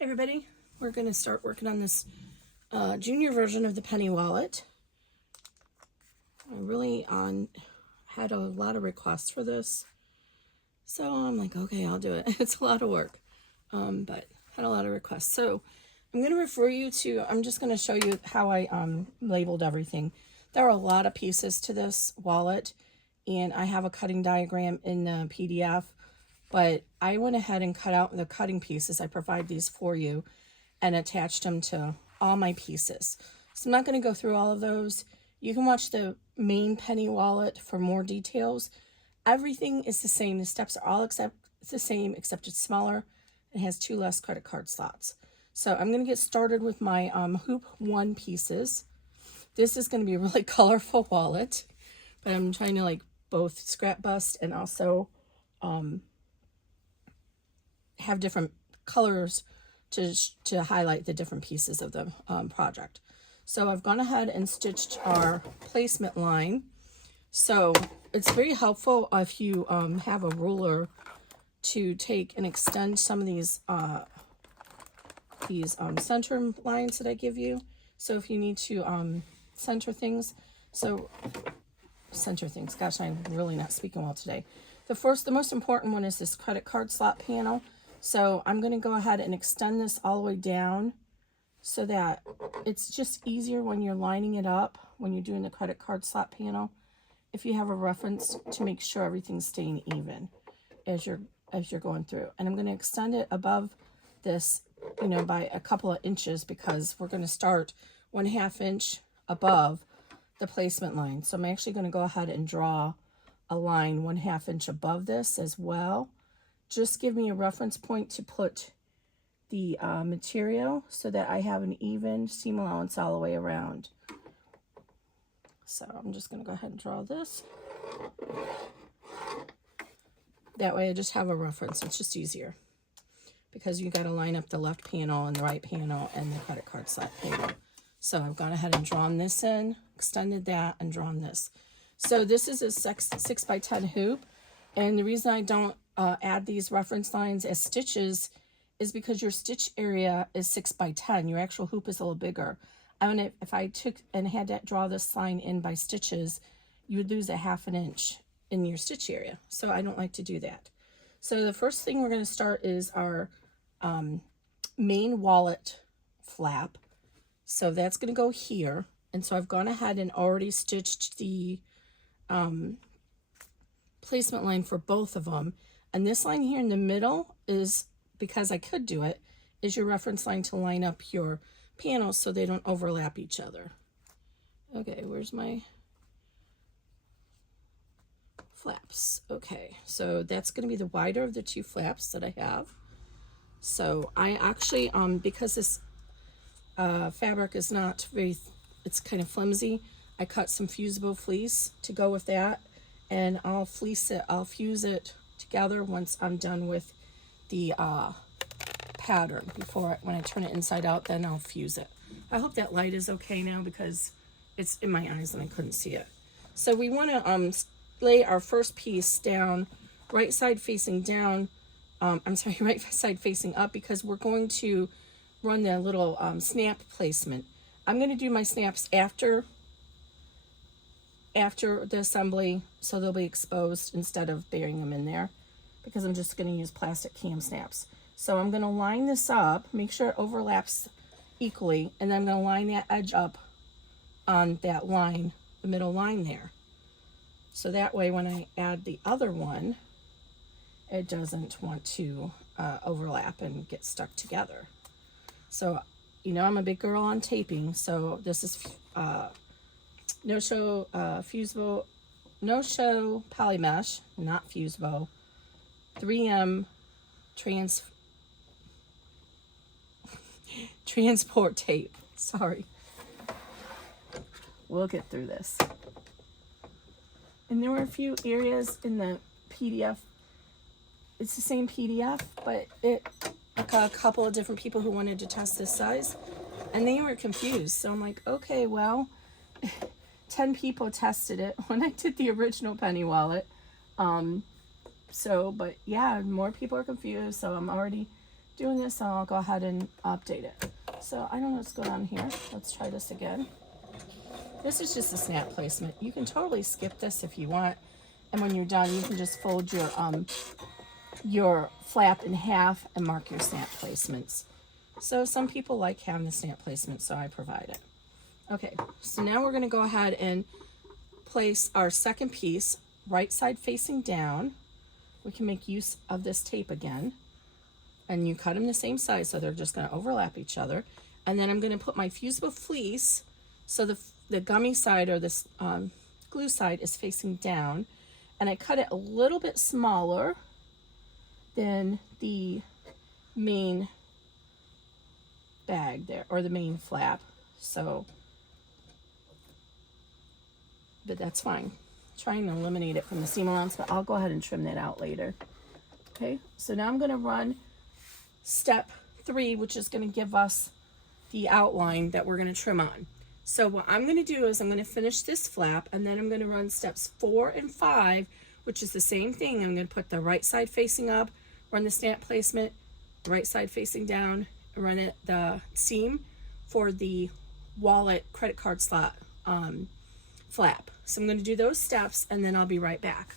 Hey everybody, we're going to start working on this junior version of the penny wallet. I really had a lot of requests for this, so I'm like, okay, I'll do it. It's a lot of work, but had a lot of requests. So I'm going to refer you to, I'm just going to show you how I labeled everything. There are a lot of pieces to this wallet, and I have a cutting diagram in the PDF. But I went ahead and cut out the cutting pieces. I provide these for you and attached them to all my pieces. So I'm not going to go through all of those. You can watch the main penny wallet for more details. Everything is the same. The steps are all the same, except it's smaller. It has 2 less credit card slots. So I'm going to get started with my hoop 1 pieces. This is going to be a really colorful wallet, but I'm trying to like both scrap bust and also have different colors to highlight the different pieces of the project. So I've gone ahead and stitched our placement line. So it's very helpful if you have a ruler to take and extend some of these center lines that I give you. So if you need to center things, gosh, I'm really not speaking well today. The most important one is this credit card slot panel. So I'm going to go ahead and extend this all the way down so that it's just easier when you're lining it up, when you're doing the credit card slot panel, if you have a reference to make sure everything's staying even as you're going through. And I'm going to extend it above this, by a couple of inches, because we're going to start 1/2 inch above the placement line. So I'm actually going to go ahead and draw a line 1/2 inch above this as well. Just give me a reference point to put the material so that I have an even seam allowance all the way around. So I'm just going to go ahead and draw this. That way I just have a reference. It's just easier because you got to line up the left panel and the right panel and the credit card slot panel. So I've gone ahead and drawn this in, extended that, and drawn this. So this is a 6x10 hoop, and the reason I don't add these reference lines as stitches is because your stitch area is 6x10. Your actual hoop is a little bigger. If I took and had to draw this line in by stitches, you would lose a 1/2 inch in your stitch area. So I don't like to do that. So the first thing we're going to start is our main wallet flap. So that's going to go here. And so I've gone ahead and already stitched the placement line for both of them. And this line here in the middle is, because I could do it, is your reference line to line up your panels so they don't overlap each other. Okay, where's my flaps? Okay, so that's going to be the wider of the 2 flaps that I have. So I actually, because this fabric is not very, it's kind of flimsy, I cut some fusible fleece to go with that, and I'll fuse it together once I'm done with the pattern. When I turn it inside out, then I'll fuse it. I hope that light is okay now because it's in my eyes and I couldn't see it. So we want to lay our first piece down, right side facing down, right side facing up, because we're going to run the little snap placement. I'm going to do my snaps after the assembly, so they'll be exposed instead of burying them in there, because I'm just going to use plastic cam snaps. So I'm going to line this up, make sure it overlaps equally, and then I'm going to line that edge up on that line, the middle line there. So that way when I add the other one, it doesn't want to overlap and get stuck together. So, I'm a big girl on taping, so this is no-show poly mesh, not Fusebo, 3M transport tape. Sorry. We'll get through this. And there were a few areas in the PDF. It's the same PDF, but I got a couple of different people who wanted to test this size, and they were confused. So I'm like, okay, well, 10 people tested it when I did the original penny wallet. But yeah, more people are confused, so I'm already doing this, I'll go ahead and update it. So I don't know what's going on here. Let's try this again. This is just a snap placement. You can totally skip this if you want. And when you're done, you can just fold your flap in half and mark your snap placements. So some people like having the snap placement, so I provide it. Okay, so now we're going to go ahead and place our second piece right side facing down. We can make use of this tape again. And you cut them the same size, so they're just going to overlap each other. And then I'm going to put my fusible fleece, so the gummy side or this glue side is facing down. And I cut it a little bit smaller than the main bag there, or the main flap. So, but that's fine. Trying to eliminate it from the seam allowance, but I'll go ahead and trim that out later. Okay, so now I'm going to run step 3, which is going to give us the outline that we're going to trim on. So what I'm going to do is I'm going to finish this flap, and then I'm going to run steps 4 and 5, which is the same thing. I'm going to put the right side facing up, run the stamp placement, right side facing down, and run it the seam for the wallet credit card slot flap. So I'm going to do those steps, and then I'll be right back.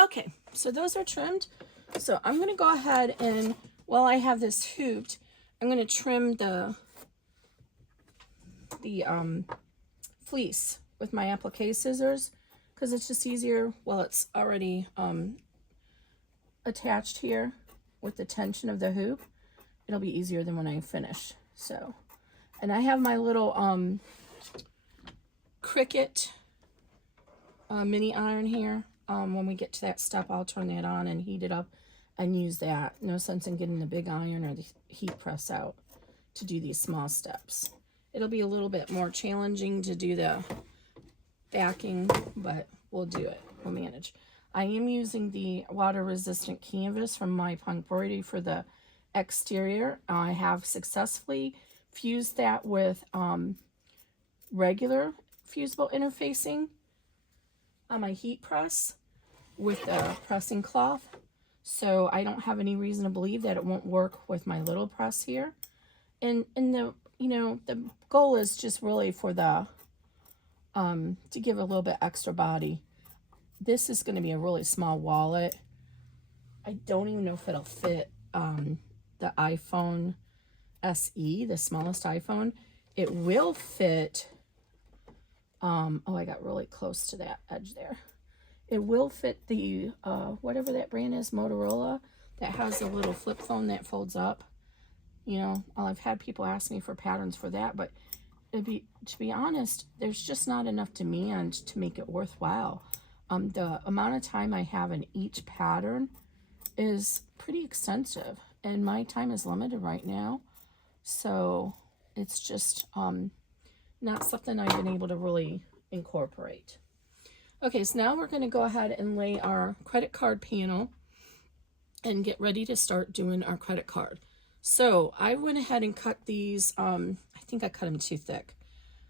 Okay, so those are trimmed. So I'm going to go ahead and, while I have this hooped, I'm going to trim the fleece with my applique scissors, because it's just easier while it's already attached here with the tension of the hoop. It'll be easier than when I finish. So, and I have my little Cricut mini iron here. When we get to that step, I'll turn that on and heat it up and use that. No sense in getting the big iron or the heat press out to do these small steps. It'll be a little bit more challenging to do the backing, but we'll do it. We'll manage. I am using the water-resistant canvas from My Punk Embroidery for the exterior. I have successfully fused that with regular fusible interfacing on my heat press with the pressing cloth. So I don't have any reason to believe that it won't work with my little press here. And the, you know, the goal is just really for the to give a little bit extra body. This is going to be a really small wallet. I don't even know if it'll fit the iPhone SE, the smallest iPhone. It will fit, oh, I got really close to that edge there. It will fit the, whatever that brand is, Motorola, that has a little flip phone that folds up. You know, I've had people ask me for patterns for that, but to be honest, there's just not enough demand to make it worthwhile. The amount of time I have in each pattern is pretty extensive, and my time is limited right now. So it's just not something I've been able to really incorporate. Okay, so now we're going to go ahead and lay our credit card panel and get ready to start doing our credit card. So I went ahead and cut these, I think I cut them too thick.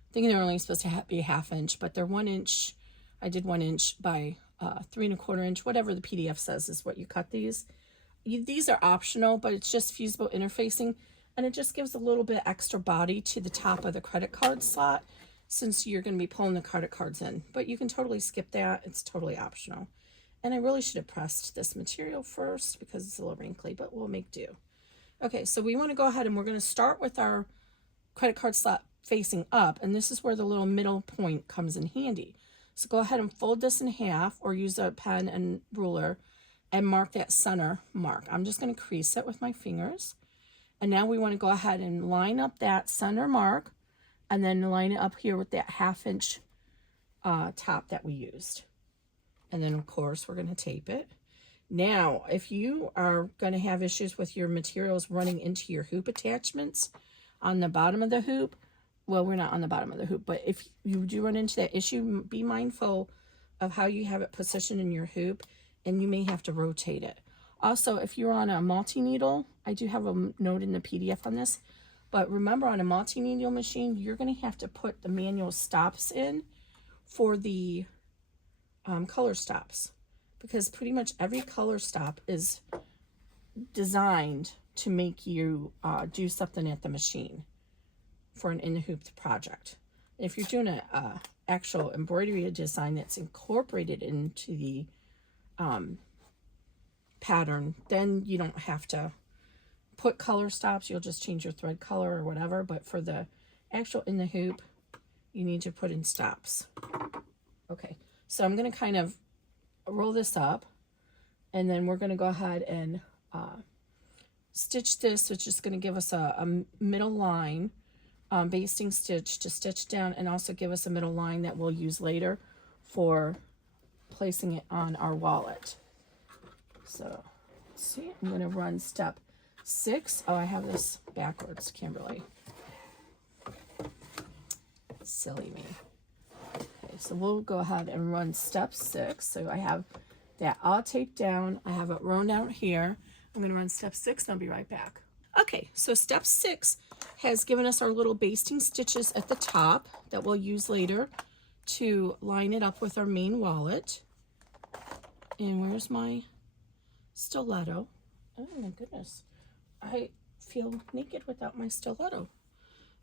I think they're only supposed to be 1/2 inch, but they're 1 inch. I did 1 inch by 3 1/4 inch, whatever the PDF says is what you cut these. These are optional, but it's just fusible interfacing, and it just gives a little bit extra body to the top of the credit card slot since you're going to be pulling the credit cards in. But you can totally skip that. It's totally optional. And I really should have pressed this material first because it's a little wrinkly, but we'll make do. Okay, so we want to go ahead and we're going to start with our credit card slot facing up, and this is where the little middle point comes in handy. So go ahead and fold this in half or use a pen and ruler and mark that center mark. I'm just going to crease it with my fingers. And now we want to go ahead and line up that center mark and then line it up here with that 1/2 inch top that we used. And then, of course, we're going to tape it. Now, if you are going to have issues with your materials running into your hoop attachments on the bottom of the hoop, well, we're not on the bottom of the hoop, but if you do run into that issue, be mindful of how you have it positioned in your hoop, and you may have to rotate it. Also, if you're on a multi-needle, I do have a note in the PDF on this, but remember, on a multi-needle machine, you're going to have to put the manual stops in for the color stops, because pretty much every color stop is designed to make you do something at the machine for an in the hoop project. If you're doing a actual embroidery design that's incorporated into the pattern, then you don't have to put color stops. You'll just change your thread color or whatever. But for the actual in the hoop, you need to put in stops. Okay, so I'm going to kind of roll this up, and then we're going to go ahead and stitch this, which is going to give us a middle line, basting stitch to stitch down, and also give us a middle line that we'll use later for placing it on our wallet. So let's see, I'm going to run step 6. Oh, I have this backwards, Kimberly. Silly me. Okay, so we'll go ahead and run step 6. So I have that all taped down. I have it rolled out here. I'm going to run step 6 and I'll be right back. Okay, so step 6 has given us our little basting stitches at the top that we'll use later to line it up with our main wallet. And where's my stiletto? Oh my goodness. I feel naked without my stiletto.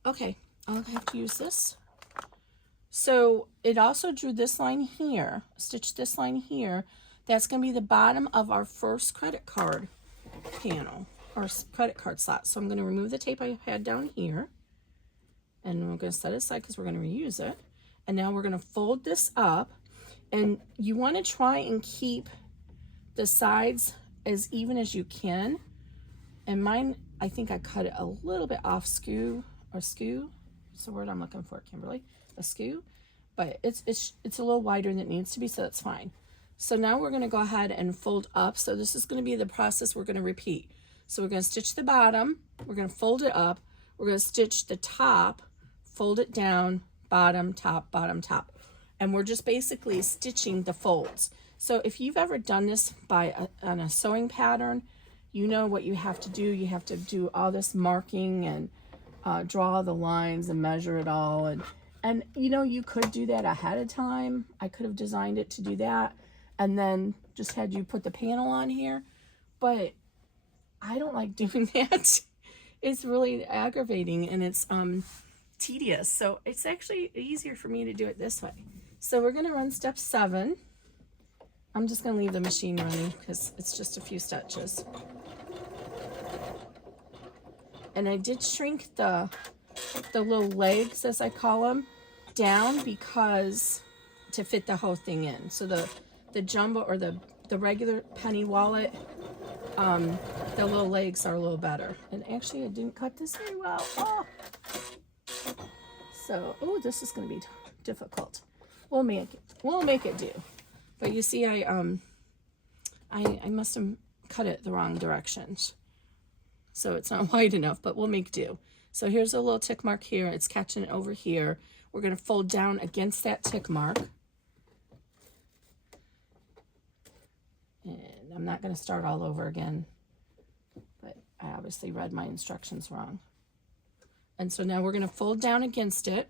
Okay, I'll have to use this. So it also drew this line here, stitched this line here. That's going to be the bottom of our first credit card panel, or credit card slot. So I'm going to remove the tape I had down here, and we're going to set it aside because we're going to reuse it. And now we're going to fold this up, and you want to try and keep the sides as even as you can. And mine, I think I cut it a little bit off skew. What's the word I'm looking for, Kimberly? Askew, but it's a little wider than it needs to be, so that's fine. So now we're going to go ahead and fold up. So this is going to be the process we're going to repeat. So we're going to stitch the bottom, we're going to fold it up, we're going to stitch the top, fold it down, bottom, top, and we're just basically stitching the folds. So if you've ever done this on a sewing pattern, you know what you have to do. You have to do all this marking and draw the lines and measure it all, and you know, you could do that ahead of time. I could have designed it to do that and then just had you put the panel on here, but I don't like doing that. It's really aggravating and it's tedious. So it's actually easier for me to do it this way. So we're going to run step 7. I'm just going to leave the machine running because it's just a few stitches. And I did shrink the little legs, as I call them, down because to fit the whole thing in. So the jumbo or the regular penny wallet, the little legs are a little better. And actually I didn't cut this very well. Oh. So, this is going to be difficult. We'll make it do. But you see, I must have cut it the wrong directions. So it's not wide enough, but we'll make do. So here's a little tick mark here. It's catching it over here. We're going to fold down against that tick mark. And I'm not going to start all over again, but I obviously read my instructions wrong. And so now we're going to fold down against it.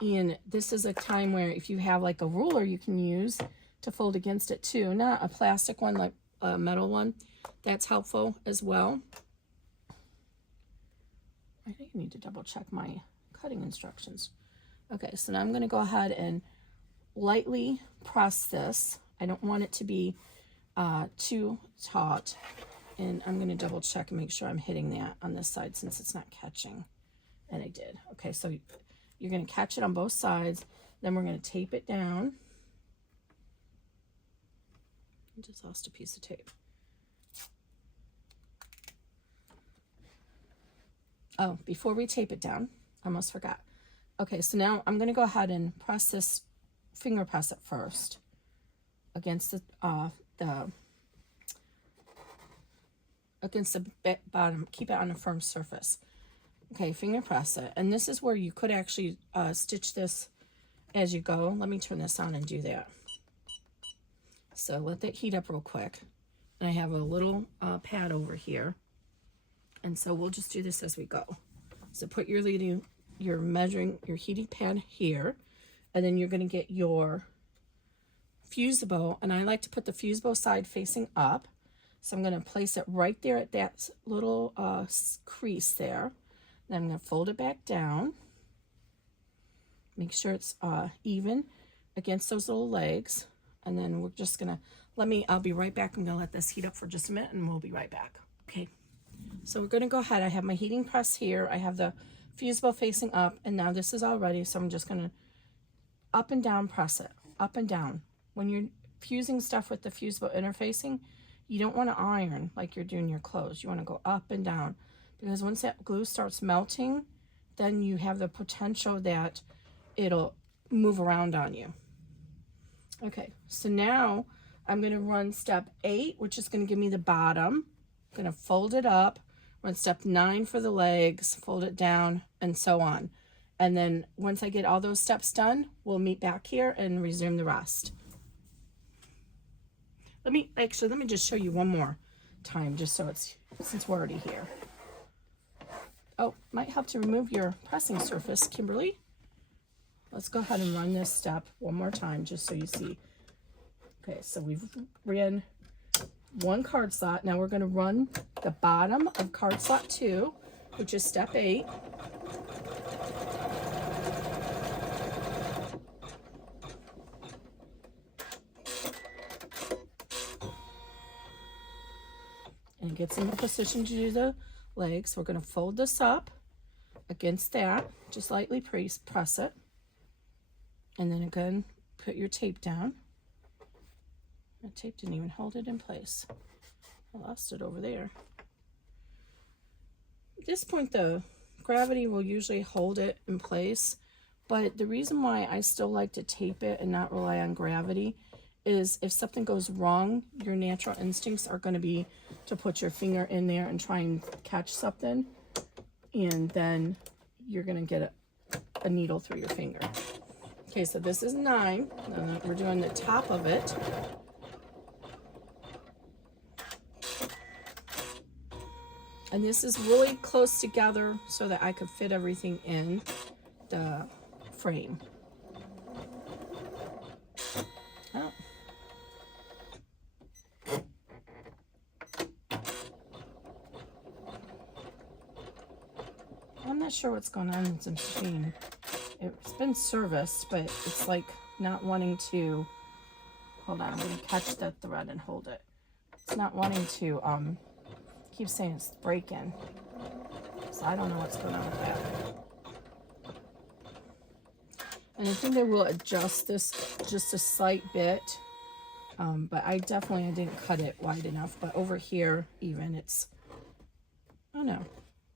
And this is a time where if you have like a ruler you can use to fold against it too. Not a plastic one, like a metal one. That's helpful as well. I think I need to double check my cutting instructions. Okay, so now I'm going to go ahead and lightly press this. I don't want it to be too taut. And I'm going to double check and make sure I'm hitting that on this side since it's not catching. And I did. Okay, so you're going to catch it on both sides. Then we're going to tape it down. I just lost a piece of tape. Oh, before we tape it down, I almost forgot. Okay, so now I'm going to go ahead and press this, finger press it first against the bottom. Keep it on a firm surface. Okay, finger press it. And this is where you could actually stitch this as you go. Let me turn this on and do that. So let that heat up real quick. And I have a little pad over here. And so we'll just do this as we go. So put your heating pad here, and then you're going to get your fuse bow, and I like to put the fuse bow side facing up. So I'm going to place it right there at that little crease there. Then I'm going to fold it back down. Make sure it's even against those little legs. And then we're just going to, I'll be right back. I'm going to let this heat up for just a minute and we'll be right back. Okay. So we're going to go ahead. I have my heating press here. I have the fusible facing up, and now this is all ready. So I'm just going to up and down press it, up and down. When you're fusing stuff with the fusible interfacing, you don't want to iron like you're doing your clothes. You want to go up and down, because once that glue starts melting, then you have the potential that it'll move around on you. Okay, so now I'm going to run step 8, which is going to give me the bottom. I'm going to fold it up, run step 9 for the legs, fold it down, and so on. And then once I get all those steps done, we'll meet back here and resume the rest. Let me just show you one more time, just so since we're already here. Oh, might help to remove your pressing surface, Kimberly. Let's go ahead and run this step one more time, just so you see. Okay, so we've ran one card slot. Now we're going to run the bottom of card slot 2, which is step 8. And it gets in the position to do the legs. We're going to fold this up against that, just lightly press it. And then again, put your tape down. The tape didn't even hold it in place. I lost it over there. At this point, the gravity will usually hold it in place, but the reason why I still like to tape it and not rely on gravity is if something goes wrong, your natural instincts are going to be to put your finger in there and try and catch something, and then you're going to get a needle through your finger. Okay, so this is 9. We're doing the top of it. And this is really close together so that I could fit everything in the frame. Oh. I'm not sure what's going on with the machine. It's been serviced, but it's like not wanting to, hold on, I'm going to catch that thread and hold it. It's not wanting to, keep saying it's breaking. So I don't know what's going on with that. And I think I will adjust this just a slight bit, but I didn't cut it wide enough. But over here, even, it's, oh no,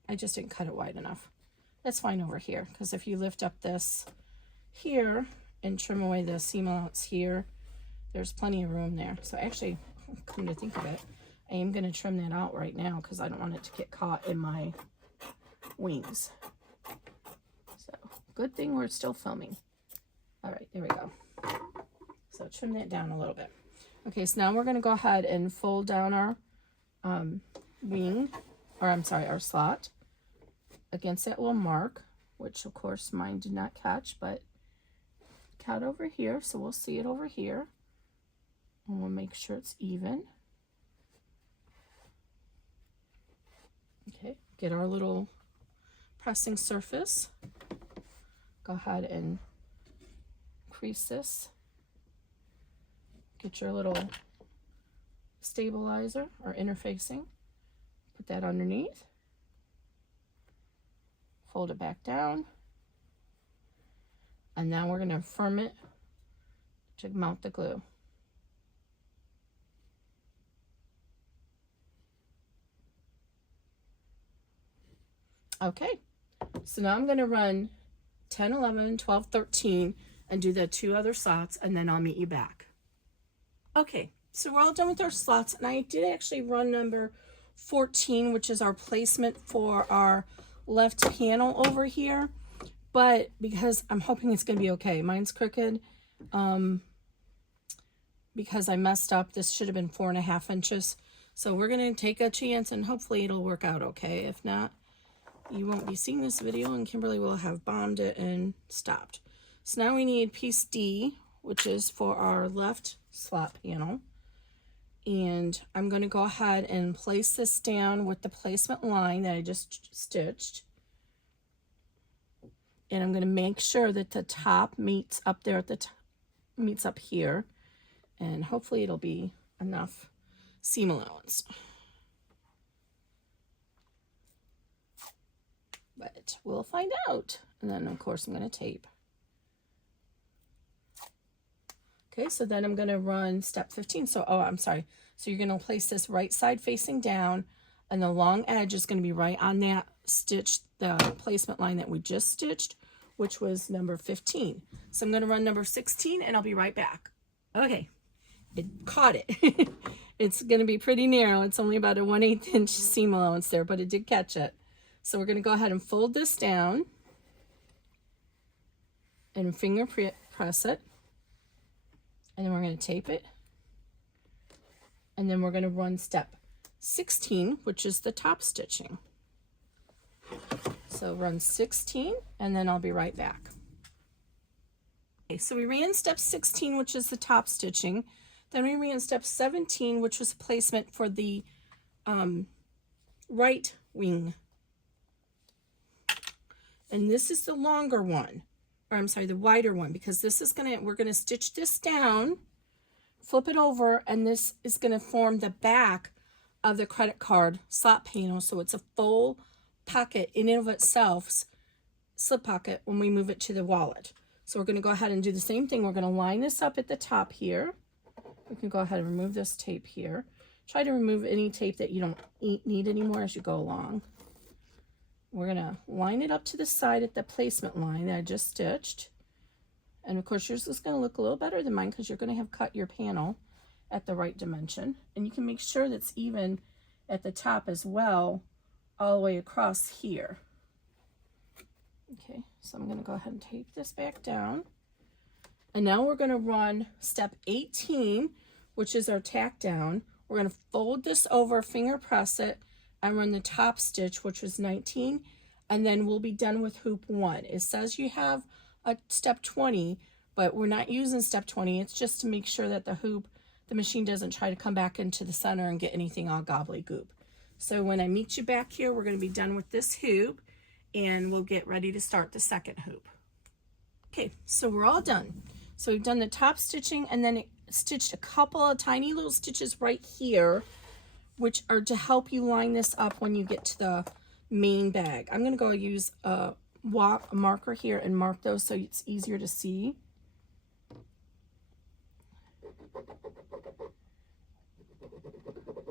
I just didn't cut it wide enough. That's fine over here, because if you lift up this here and trim away the seam allowance here, there's plenty of room there. So actually, come to think of it, I am going to trim that out right now because I don't want it to get caught in my wings. So good thing we're still filming. All right, there we go. So trim that down a little bit. Okay, so now we're going to go ahead and fold down our our slot against that little mark, which of course mine did not catch, but cut over here, so we'll see it over here, and we'll make sure it's even. Okay, get our little pressing surface. Go ahead and crease this. Get your little stabilizer or interfacing. Put that underneath. Fold it back down. And now we're going to firm it to mount the glue. Okay, so now I'm going to run 10, 11, 12, 13 and do the 2 other slots, and then I'll meet you back. Okay, so we're all done with our slots, and I did actually run number 14, which is our placement for our left panel over here, but because I'm hoping it's going to be okay. Mine's crooked because I messed up. This should have been 4.5 inches. So we're going to take a chance and hopefully it'll work out okay. If not, you won't be seeing this video and Kimberly will have bombed it and stopped. So now we need piece D, which is for our left slot panel. And I'm going to go ahead and place this down with the placement line that I just stitched. And I'm going to make sure that the top meets up there at the top, meets up here. And hopefully it'll be enough seam allowance. But we'll find out. And then of course I'm going to tape. Okay, so then I'm going to run step 15. So, oh, I'm sorry. So you're going to place this right side facing down, and the long edge is going to be right on that stitch, the placement line that we just stitched, which was number 15. So I'm going to run number 16, and I'll be right back. Okay, it caught it. It's going to be pretty narrow. It's only about a 1/8 inch seam allowance there, but it did catch it. So we're going to go ahead and fold this down and finger press it. And then we're going to tape it. And then we're going to run step 16, which is the top stitching. So run 16, and then I'll be right back. Okay, so we ran step 16, which is the top stitching. Then we ran step 17, which was placement for the right wing. And this is the longer one. Or I'm sorry, the wider one, because this is we're gonna stitch this down, flip it over, and this is gonna form the back of the credit card slot panel. So it's a full pocket in and of itself, slip pocket, when we move it to the wallet. So we're gonna go ahead and do the same thing. We're gonna line this up at the top here. We can go ahead and remove this tape here. Try to remove any tape that you don't need anymore as you go along. We're going to line it up to the side at the placement line that I just stitched. And of course yours is going to look a little better than mine because you're going to have cut your panel at the right dimension. And you can make sure that's even at the top as well, all the way across here. Okay, so I'm going to go ahead and tape this back down. And now we're going to run step 18, which is our tack down. We're going to fold this over, finger press it, and run the top stitch, which was 19, and then we'll be done with hoop 1. It says you have a step 20, but we're not using step 20. It's just to make sure that the machine doesn't try to come back into the center and get anything all gobbledygook. So when I meet you back here, we're going to be done with this hoop, and we'll get ready to start the second hoop. Okay, so we're all done. So we've done the top stitching, and then it stitched a couple of tiny little stitches right here, which are to help you line this up when you get to the main bag. I'm going to go use a marker here and mark those so it's easier to see.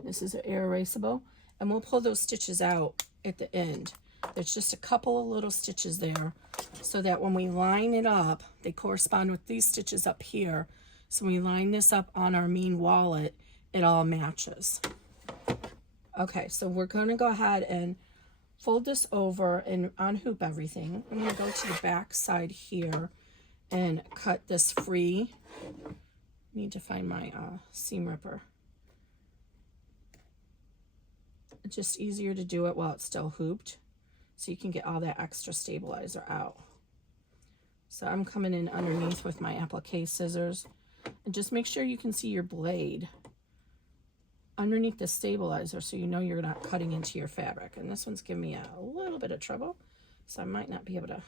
This is air erasable, and we'll pull those stitches out at the end. There's just a couple of little stitches there so that when we line it up, they correspond with these stitches up here. So when we line this up on our main wallet, it all matches. Okay, so we're going to go ahead and fold this over and unhoop everything. I'm going to go to the back side here and cut this free. Need to find my seam ripper. It's just easier to do it while it's still hooped, so you can get all that extra stabilizer out. So I'm coming in underneath with my applique scissors, and just make sure you can see your blade underneath the stabilizer so you know you're not cutting into your fabric. And this one's giving me a little bit of trouble, so I might not be able to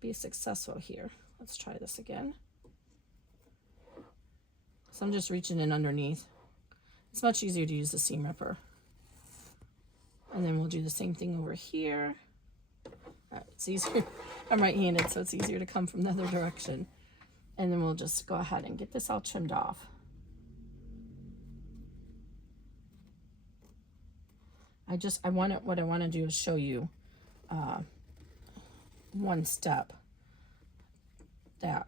be successful here. Let's try this again. So I'm just reaching in underneath. It's much easier to use the seam ripper. And then we'll do the same thing over here. It's easier. I'm right-handed, so it's easier to come from the other direction. And then we'll just go ahead and get this all trimmed off. What I want to do is show you one step that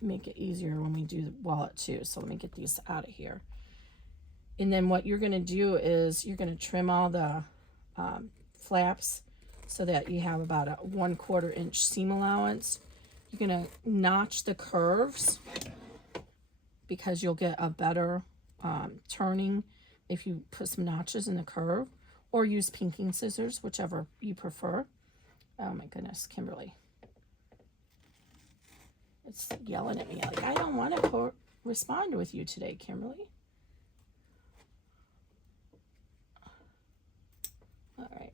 make it easier when we do the wallet too. So let me get these out of here. And then what you're going to do is you're going to trim all the flaps so that you have about a 1/4 inch seam allowance. You're going to notch the curves because you'll get a better turning if you put some notches in the curve, or use pinking scissors, whichever you prefer. Oh my goodness, Kimberly. It's yelling at me like, I don't want to respond with you today, Kimberly. All right.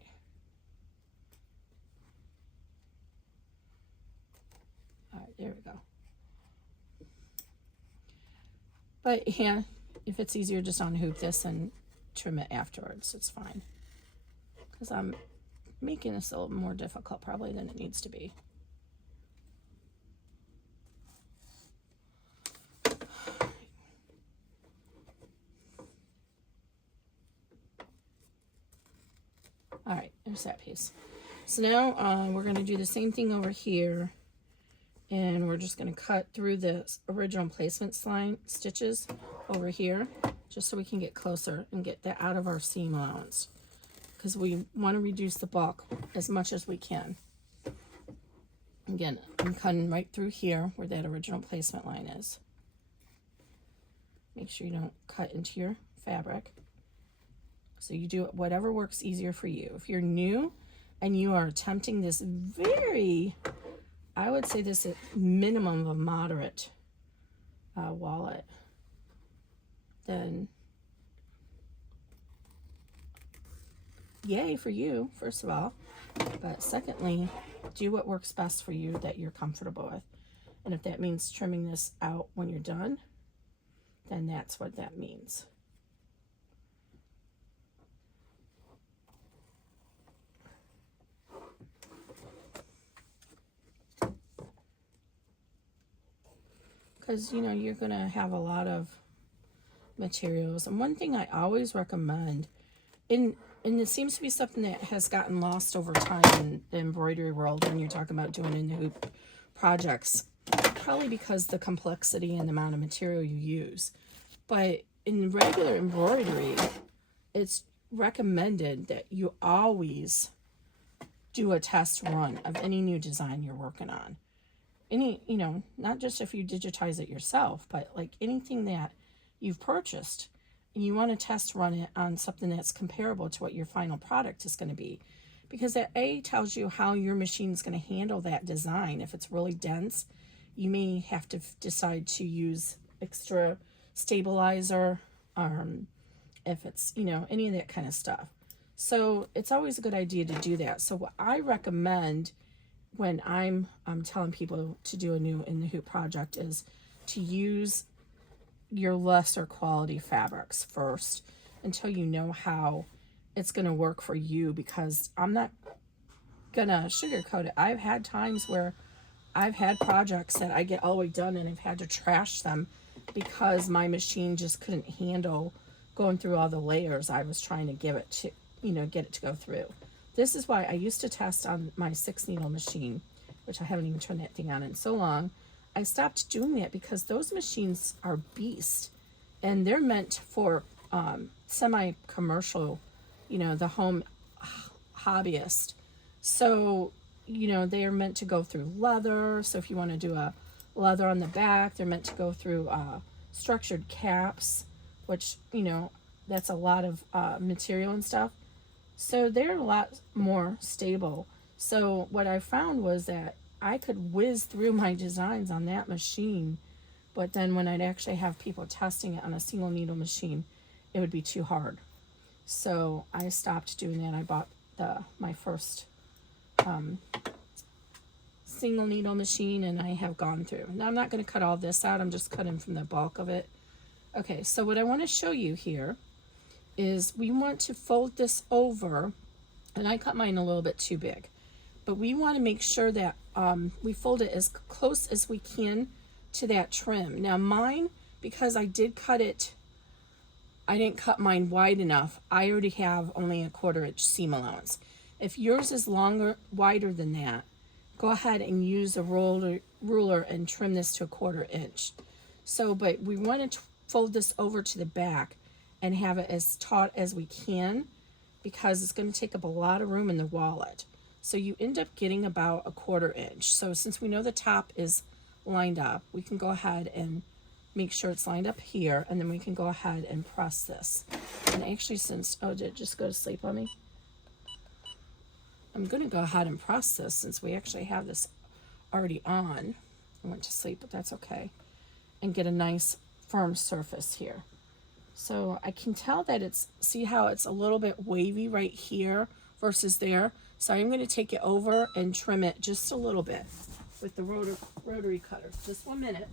All right, there we go. But yeah, if it's easier, just unhoop this and trim it afterwards. It's fine. Because I'm making this a little more difficult probably than it needs to be. All right, there's that piece. So now we're going to do the same thing over here, and we're just going to cut through the original placement line stitches over here, just so we can get closer and get that out of our seam allowance, because we want to reduce the bulk as much as we can. Again, I'm cutting right through here where that original placement line is. Make sure you don't cut into your fabric. So you do whatever works easier for you. If you're new and you are attempting this I would say this is minimum of a moderate wallet, then yay for you, first of all. But secondly, do what works best for you that you're comfortable with. And if that means trimming this out when you're done, then that's what that means. Because, you know, you're going to have a lot of materials. And one thing I always recommend, and it seems to be something that has gotten lost over time in the embroidery world when you're talking about doing in the hoop projects, probably because the complexity and the amount of material you use. But in regular embroidery, it's recommended that you always do a test run of any new design you're working on. Any, you know, not just if you digitize it yourself, but like anything that you've purchased, and you want to test run it on something that's comparable to what your final product is going to be, because that tells you how your machine is going to handle that design. If it's really dense, you may have to decide to use extra stabilizer, if it's, you know, any of that kind of stuff. So it's always a good idea to do that. So what I recommend when I'm telling people to do a new in the hoop project is to use your lesser quality fabrics first until you know how it's going to work for you, because I'm not going to sugarcoat it. I've had times where I've had projects that I get all the way done and I've had to trash them because my machine just couldn't handle going through all the layers I was trying to give it to, you know, get it to go through. This is why I used to test on my 6-needle machine, which I haven't even turned that thing on in so long. I stopped doing that because those machines are beasts, and they're meant for semi-commercial, you know, the home hobbyist. So, you know, they are meant to go through leather. So if you want to do a leather on the back, they're meant to go through structured caps, which, you know, that's a lot of material and stuff. So they're a lot more stable. So what I found was that I could whiz through my designs on that machine, but then when I'd actually have people testing it on a single needle machine, it would be too hard. So I stopped doing that. I bought my first single needle machine, and I have gone through. Now I'm not going to cut all this out. I'm just cutting from the bulk of it. Okay, so what I want to show you here is we want to fold this over, and I cut mine a little bit too big, but we want to make sure that we fold it as close as we can to that trim. Now mine, because I did cut it, I didn't cut mine wide enough. I already have only a 1/4 inch seam allowance. If yours is wider than that, go ahead and use a ruler and trim this to a 1/4 inch. So, but we want to fold this over to the back and have it as taut as we can, because it's going to take up a lot of room in the wallet. So you end up getting about a 1/4 inch. So since we know the top is lined up, we can go ahead and make sure it's lined up here, and then we can go ahead and press this. And actually, since, oh, did it just go to sleep on me? I'm going to go ahead and press this since we actually have this already on. I went to sleep, but that's okay. And get a nice firm surface here. So I can tell that it's, see how it's a little bit wavy right here versus there. So I'm going to take it over and trim it just a little bit with the rotary cutter. Just 1 minute.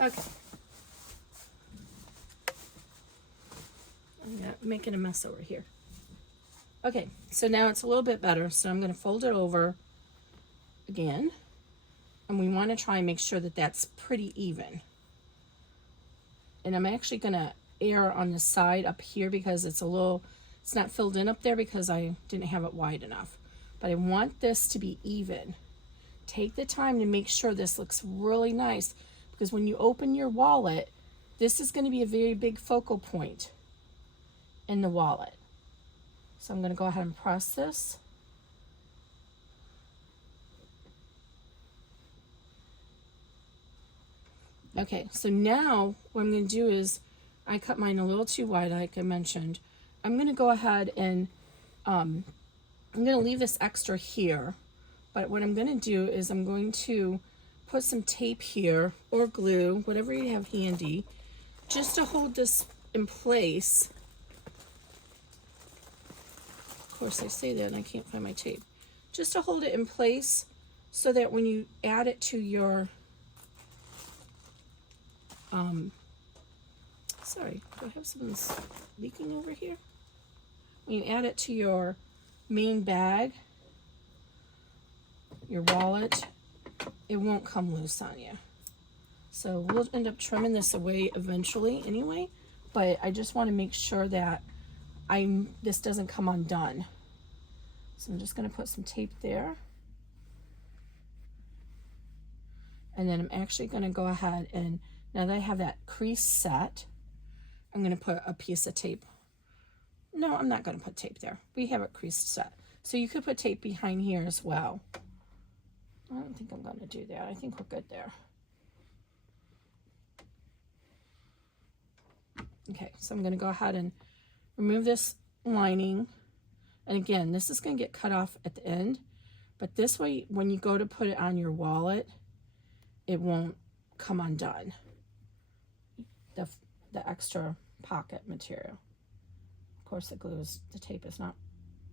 Okay. I'm making a mess over here. Okay, so now it's a little bit better. So I'm going to fold it over again. And we want to try and make sure that that's pretty even. And I'm actually going to err on the side up here because it's not filled in up there because I didn't have it wide enough. But I want this to be even. Take the time to make sure this looks really nice, because when you open your wallet, this is going to be a very big focal point in the wallet. So I'm going to go ahead and press this. Okay, so now what I'm going to do is, I cut mine a little too wide like I mentioned. I'm going to go ahead and I'm going to leave this extra here. But what I'm going to do is I'm going to put some tape here or glue, whatever you have handy, just to hold this in place. Of course, I say that and I can't find my tape. Just to hold it in place so that when you add it to your, sorry, do I have something leaking over here? When you add it to your main bag, your wallet, it won't come loose on you. So we'll end up trimming this away eventually anyway, but I just want to make sure that this doesn't come undone. So I'm just going to put some tape there. And then I'm actually going to go ahead and, now that I have that crease set, I'm going to put a piece of tape. No, I'm not going to put tape there. We have it creased set. So you could put tape behind here as well. I don't think I'm going to do that. I think we're good there. Okay, so I'm going to go ahead and remove this lining. And again, this is going to get cut off at the end. But this way, when you go to put it on your wallet, it won't come undone. The extra pocket material. Of course, the tape is not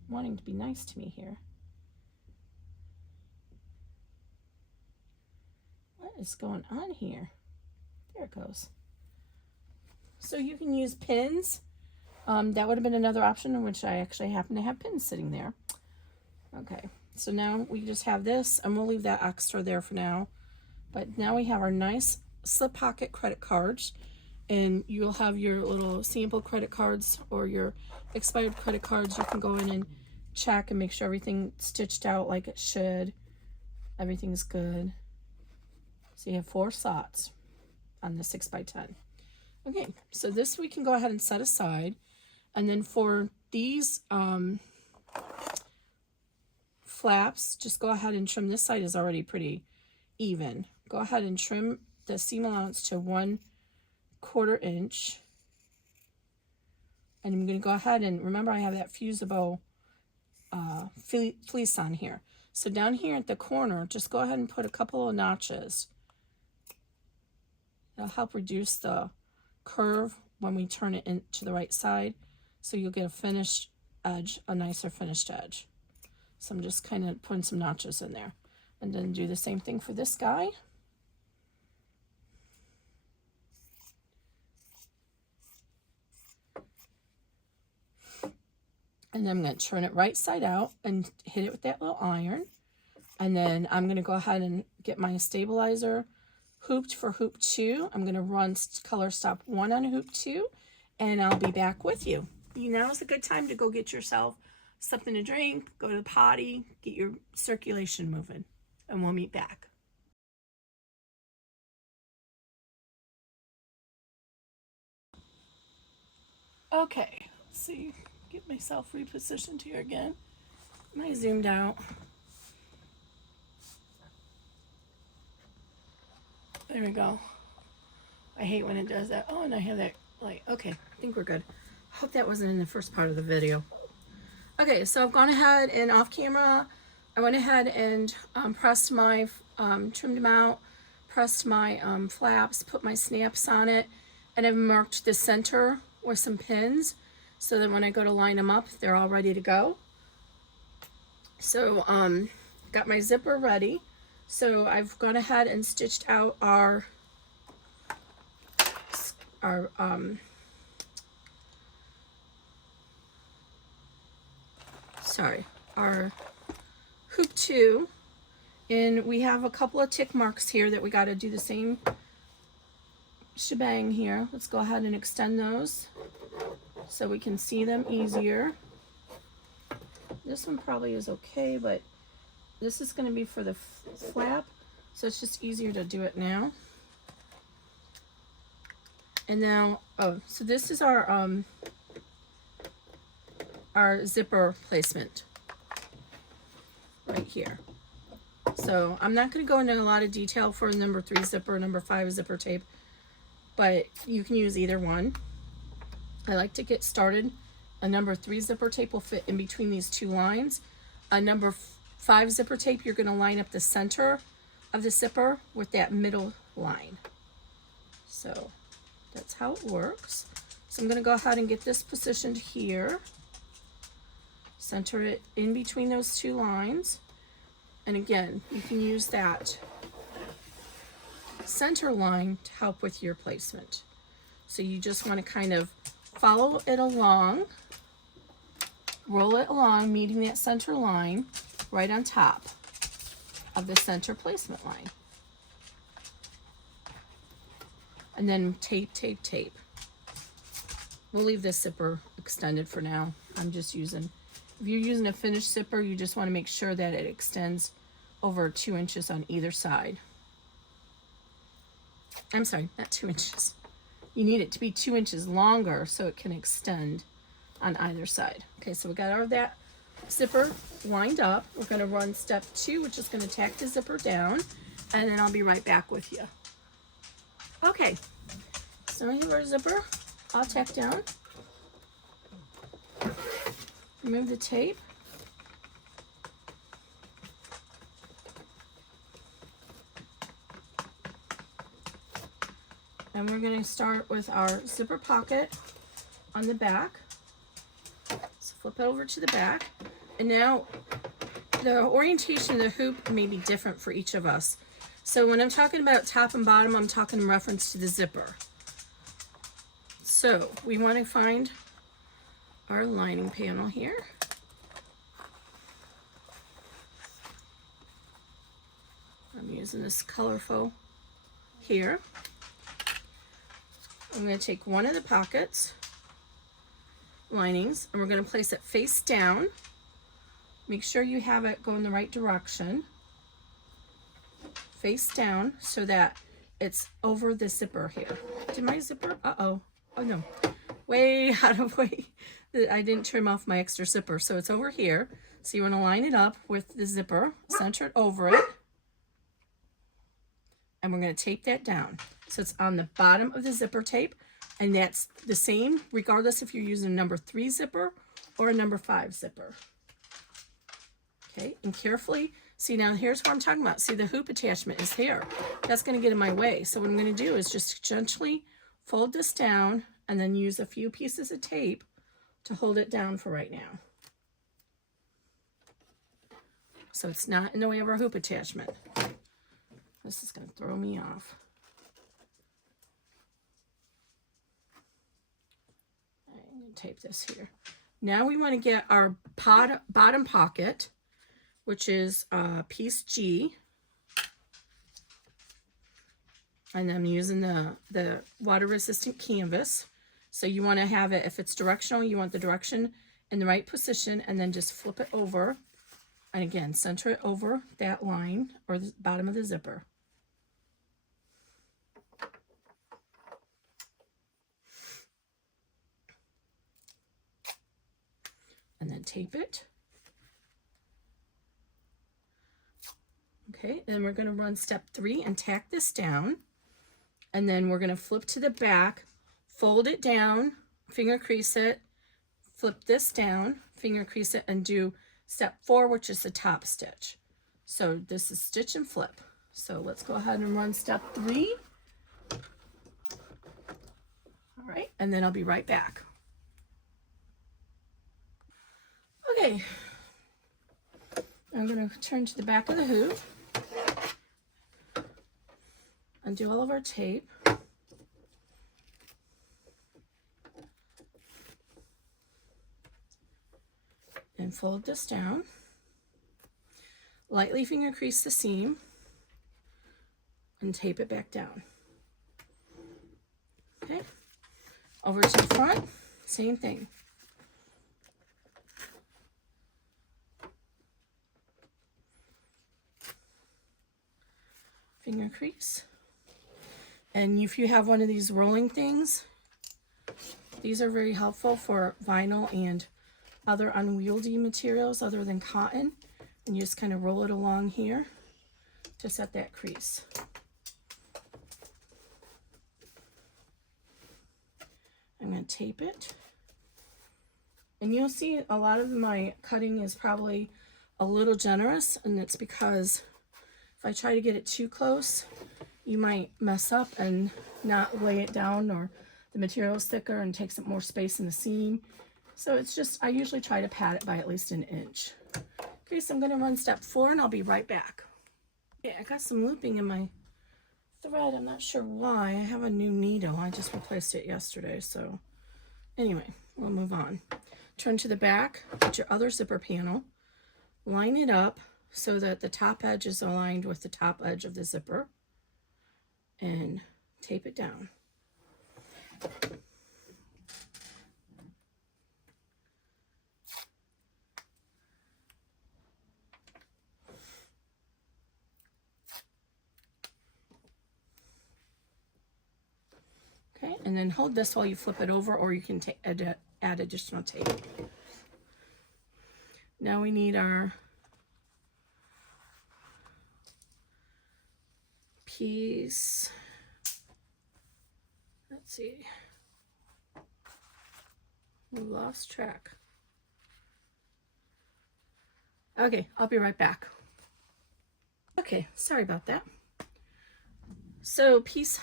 wanting to be nice to me here. What is going on here? There it goes. So you can use pins. That would have been another option, in which I actually happen to have pins sitting there. Okay, so now we just have this, and we'll leave that extra there for now. But now we have our nice slip pocket credit cards, and you'll have your little sample credit cards or your expired credit cards. You can go in and check and make sure everything's stitched out like it should. Everything's good. So you have 4 slots on the 6x10. Okay, so this we can go ahead and set aside. And then for these flaps, just go ahead and trim. This side is already pretty even. Go ahead and trim the seam allowance to 1/4 inch. And I'm going to go ahead and, remember I have that fusible fleece on here. So down here at the corner, just go ahead and put a couple of notches. It'll help reduce the curve when we turn it into the right side. So you'll get a finished edge, a nicer finished edge. So I'm just kind of putting some notches in there. And then do the same thing for this guy. And then I'm going to turn it right side out and hit it with that little iron. And then I'm going to go ahead and get my stabilizer hooped for hoop 2. I'm going to run color stop 1 on hoop 2, and I'll be back with you. Now is a good time to go get yourself something to drink, go to the potty, get your circulation moving, and we'll meet back. Okay, let's see, get myself repositioned here again. Am I zoomed out? There we go. I hate when it does that. Oh, and I have that light. Okay, I think we're good. I hope that wasn't in the first part of the video. Okay, so I've gone ahead and off camera, I went ahead and pressed my, trimmed them out, pressed my flaps, put my snaps on it, and I've marked the center with some pins so that when I go to line them up, they're all ready to go. So, got my zipper ready. So I've gone ahead and stitched out our hoop 2, and we have a couple of tick marks here that we got to do the same shebang here. Let's go ahead and extend those so we can see them easier. This one probably is okay, but this is going to be for the flap, so it's just easier to do it now. And now, so this is our zipper placement right here. So I'm not going to go into a lot of detail for number 3 zipper, number 5 zipper tape, but you can use either one. I like to get started. A number 3 zipper tape will fit in between these 2 lines. A number 5 zipper tape, you're going to line up the center of the zipper with that middle line. So that's how it works. So I'm going to go ahead and get this positioned here. Center it in between those 2 lines. And again, you can use that center line to help with your placement. So you just want to kind of follow it along, roll it along, meeting that center line right on top of the center placement line. And then tape, tape, tape. We'll leave this zipper extended for now. I'm just using, if you're using a finished zipper, you just want to make sure that it extends over 2 inches on either side. I'm sorry, not 2 inches. You need it to be 2 inches longer so it can extend on either side. Okay, so we got our that zipper lined up. We're going to run step 2, which is going to tack the zipper down, and then I'll be right back with you. Okay, so I have our zipper all tacked down. Remove the tape. And we're going to start with our zipper pocket on the back. So flip it over to the back. And now the orientation of the hoop may be different for each of us. So when I'm talking about top and bottom, I'm talking in reference to the zipper. So we want to find our lining panel here. I'm using this colorful here. I'm going to take one of the pockets linings and we're going to place it face down. Make sure you have it go in the right direction. Face down so that it's over the zipper here. Did my zipper? Uh-oh. Oh no. Way out of way. I didn't trim off my extra zipper. So it's over here. So you want to line it up with the zipper, center it over it. And we're going to tape that down. So it's on the bottom of the zipper tape. And that's the same regardless if you're using a number 3 zipper or a number 5 zipper. Okay, and carefully, see now here's what I'm talking about. See the hoop attachment is here. That's going to get in my way. So what I'm going to do is just gently fold this down and then use a few pieces of tape to hold it down for right now. So it's not in the way of our hoop attachment. This is going to throw me off. I'm going to tape this here. Now we want to get our bottom pocket, which is piece G. And I'm using the water resistant canvas. So you want to have it, if it's directional, you want the direction in the right position, and then just flip it over. And again, center it over that line or the bottom of the zipper. And then tape it. Okay, and we're going to run step 3 and tack this down. And then we're going to flip to the back, fold it down, finger crease it, flip this down, finger crease it, and do step 4, which is the top stitch. So this is stitch and flip. So let's go ahead and run step 3. All right, and then I'll be right back. Okay, I'm going to turn to the back of the hoop. Undo all of our tape. And fold this down. Lightly finger crease the seam and tape it back down. Okay, over to the front, same thing. Finger crease. And if you have one of these rolling things, these are very helpful for vinyl and other unwieldy materials other than cotton. And you just kind of roll it along here to set that crease. I'm going to tape it. And you'll see a lot of my cutting is probably a little generous, and it's because if I try to get it too close, you might mess up and not lay it down, or the material is thicker and takes up more space in the seam. So it's just, I usually try to pad it by at least an inch. Okay, so I'm going to run step 4 and I'll be right back. Okay, I got some looping in my thread. I'm not sure why. I have a new needle. I just replaced it yesterday. So anyway, we'll move on. Turn to the back, get your other zipper panel, line it up so that the top edge is aligned with the top edge of the zipper, and tape it down. Okay, and then hold this while you flip it over, or you can add additional tape. Now we need our piece. Let's see. We lost track. Okay, I'll be right back. Okay, sorry about that. So piece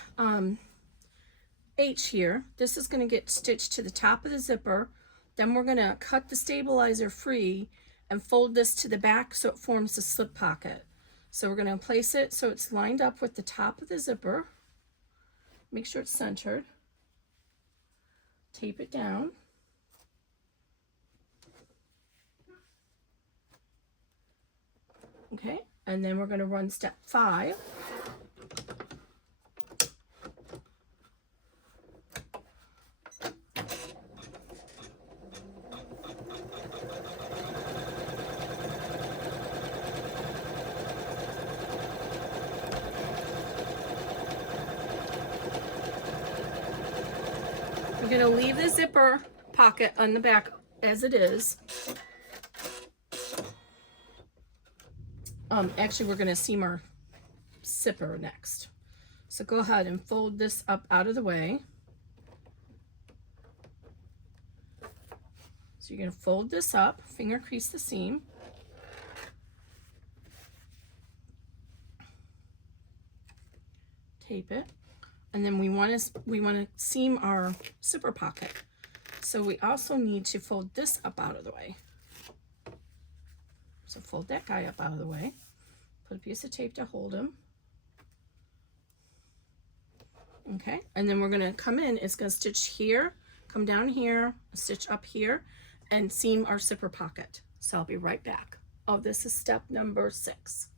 H here, this is going to get stitched to the top of the zipper. Then we're going to cut the stabilizer free and fold this to the back so it forms a slip pocket. So we're going to place it so it's lined up with the top of the zipper. Make sure it's centered. Tape it down. Okay, and then we're going to run step 5. I'm going to leave the zipper pocket on the back as it is. Actually, we're going to seam our zipper next. So go ahead and fold this up out of the way. So you're going to fold this up, finger crease the seam. Tape it. And then we want to seam our zipper pocket. So we also need to fold this up out of the way. So fold that guy up out of the way. Put a piece of tape to hold him. Okay, and then we're going to come in. It's going to stitch here, come down here, stitch up here, and seam our zipper pocket. So I'll be right back. Oh, this is step number 6.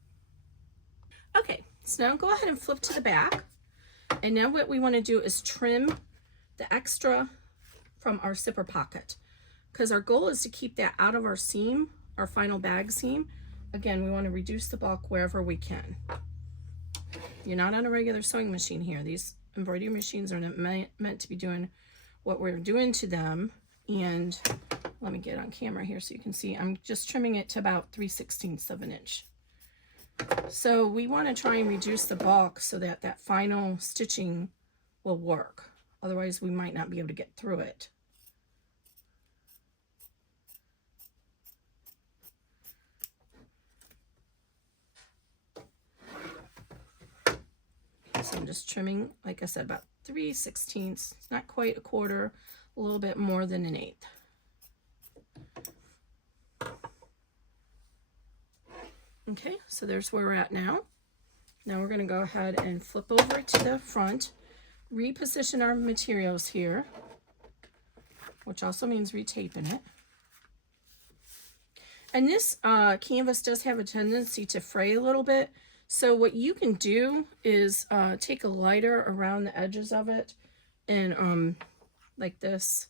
Okay, so now go ahead and flip to the back. And now what we want to do is trim the extra from our zipper pocket, because our goal is to keep that out of our seam, our final bag seam. Again, we want to reduce the bulk wherever we can. You're not on a regular sewing machine here. These embroidery machines are not meant to be doing what we're doing to them. And let me get on camera here so you can see. I'm just trimming it to about 3/16 of an inch. So we want to try and reduce the bulk so that that final stitching will work. Otherwise, we might not be able to get through it. So I'm just trimming, like I said, about 3/16. It's not quite a quarter, a little bit more than an eighth. Okay, so there's where we're at now. Now we're going to go ahead and flip over to the front, reposition our materials here, which also means retaping it. And this canvas does have a tendency to fray a little bit. So what you can do is take a lighter around the edges of it and like this,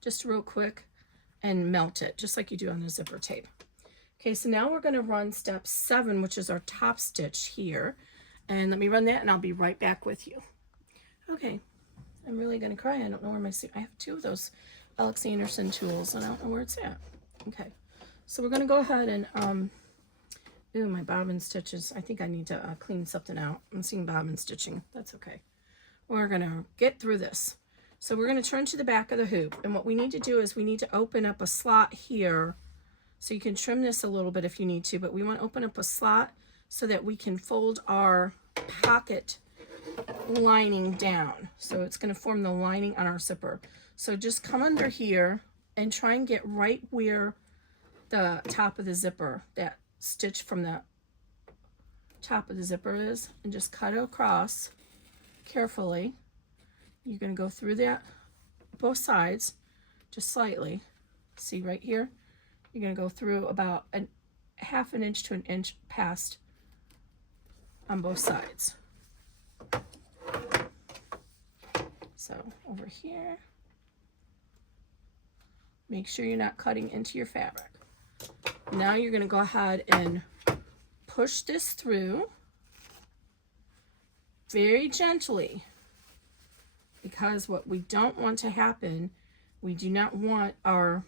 just real quick, and melt it, just like you do on the zipper tape. Okay, so now we're going to run step 7, which is our top stitch here. And let me run that and I'll be right back with you. Okay, I'm really going to cry. I don't know where my suit, I have 2 of those Alex Anderson tools and I don't know where it's at. Okay, so we're going to go ahead and, ooh, my bobbin stitches. I think I need to clean something out. I'm seeing bobbin stitching. That's okay. We're going to get through this. So we're going to turn to the back of the hoop. And what we need to do is we need to open up a slot here. So you can trim this a little bit if you need to, but we want to open up a slot so that we can fold our pocket lining down. So it's going to form the lining on our zipper. So just come under here and try and get right where the top of the zipper, that stitch from the top of the zipper is, and just cut it across carefully. You're going to go through that both sides just slightly. See right here? You're going to go through about a half an inch to an inch past on both sides. So over here, make sure you're not cutting into your fabric. Now you're going to go ahead and push this through very gently, because what we don't want to happen, we do not want our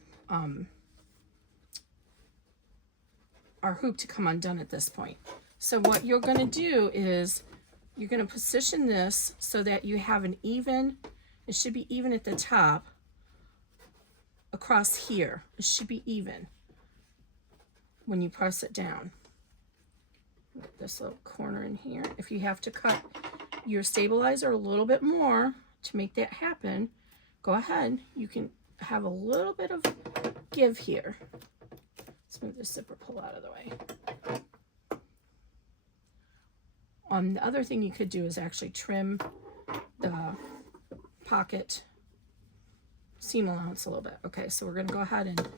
hoop to come undone at this point. So what you're going to do is you're going to position this so that you have an even, it should be even at the top across here. It should be even when you press it down. This little corner in here. If you have to cut your stabilizer a little bit more to make that happen, go ahead. You can have a little bit of give here. Let's move this zipper pull out of the way. The other thing you could do is actually trim the pocket seam allowance a little bit. Okay, so we're going to go ahead and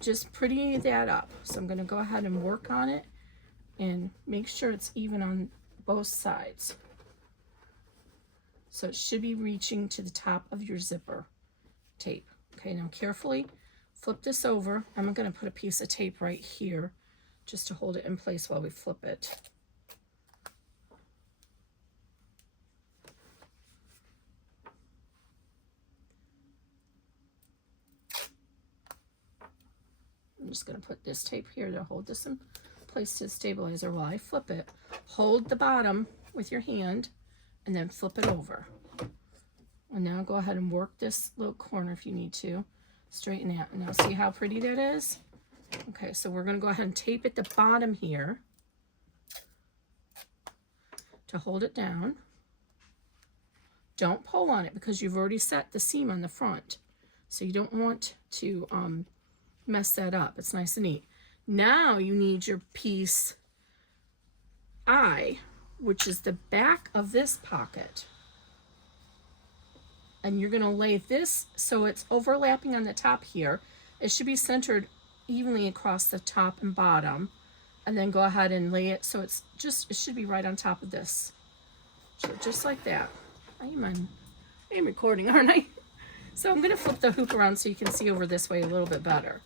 just pretty that up. So I'm going to go ahead and work on it and make sure it's even on both sides. So it should be reaching to the top of your zipper tape. Okay, now carefully flip this over. I'm going to put a piece of tape right here just to hold it in place while we flip it. I'm just going to put this tape here to hold this in place to the stabilizer while I flip it. Hold the bottom with your hand and then flip it over. And now go ahead and work this little corner if you need to. Straighten that. And now see how pretty that is? Okay, so we're going to go ahead and tape at the bottom here to hold it down. Don't pull on it because you've already set the seam on the front. So you don't want to mess that up. It's nice and neat. Now you need your piece I, which is the back of this pocket. And you're going to lay this so it's overlapping on the top here. It should be centered evenly across the top and bottom. And then go ahead and lay it so it's just, it should be right on top of this. So just like that. I am recording, aren't I? So I'm going to flip the hoop around so you can see over this way a little bit better.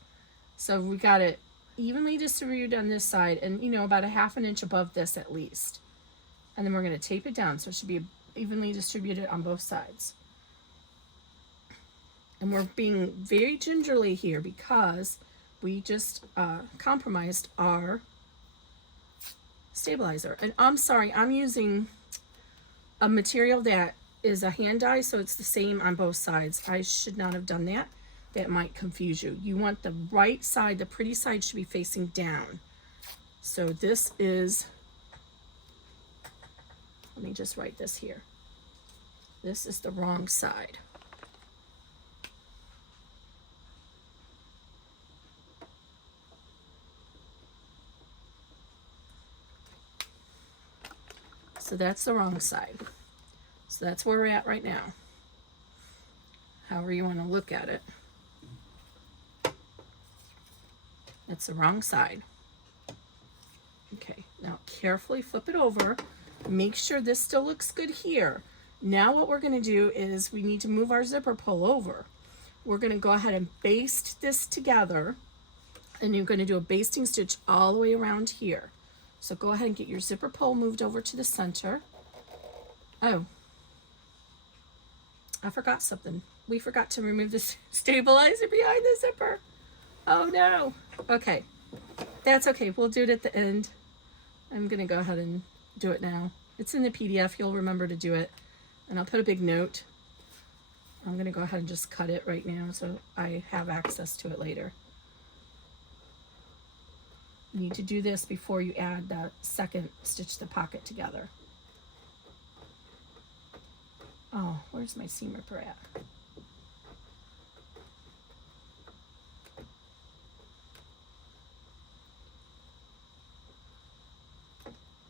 So we got it evenly distributed on this side and, you know, about a ½ inch above this at least. And then we're going to tape it down so it should be evenly distributed on both sides. And we're being very gingerly here because we just compromised our stabilizer. And I'm sorry, I'm using a material that is a hand dye, so it's the same on both sides. I should not have done that. That might confuse you. You want the right side, the pretty side should be facing down. So this is, let me just write this here. This is the wrong side. So that's the wrong side. So that's where we're at right now. However you want to look at it. That's the wrong side. Okay, now carefully flip it over. Make sure this still looks good here. Now what we're going to do is we need to move our zipper pull over. We're going to go ahead and baste this together. And you're going to do a basting stitch all the way around here. So go ahead and get your zipper pull moved over to the center. Oh, I forgot something. We forgot to remove the stabilizer behind the zipper. Oh no. Okay, that's okay. We'll do it at the end. I'm gonna go ahead and do it now. It's in the PDF. You'll remember to do it. And I'll put a big note. I'm gonna go ahead and just cut it right now so I have access to it later. You need to do this before you add the second stitch the pocket together. Oh, where's my seam ripper at?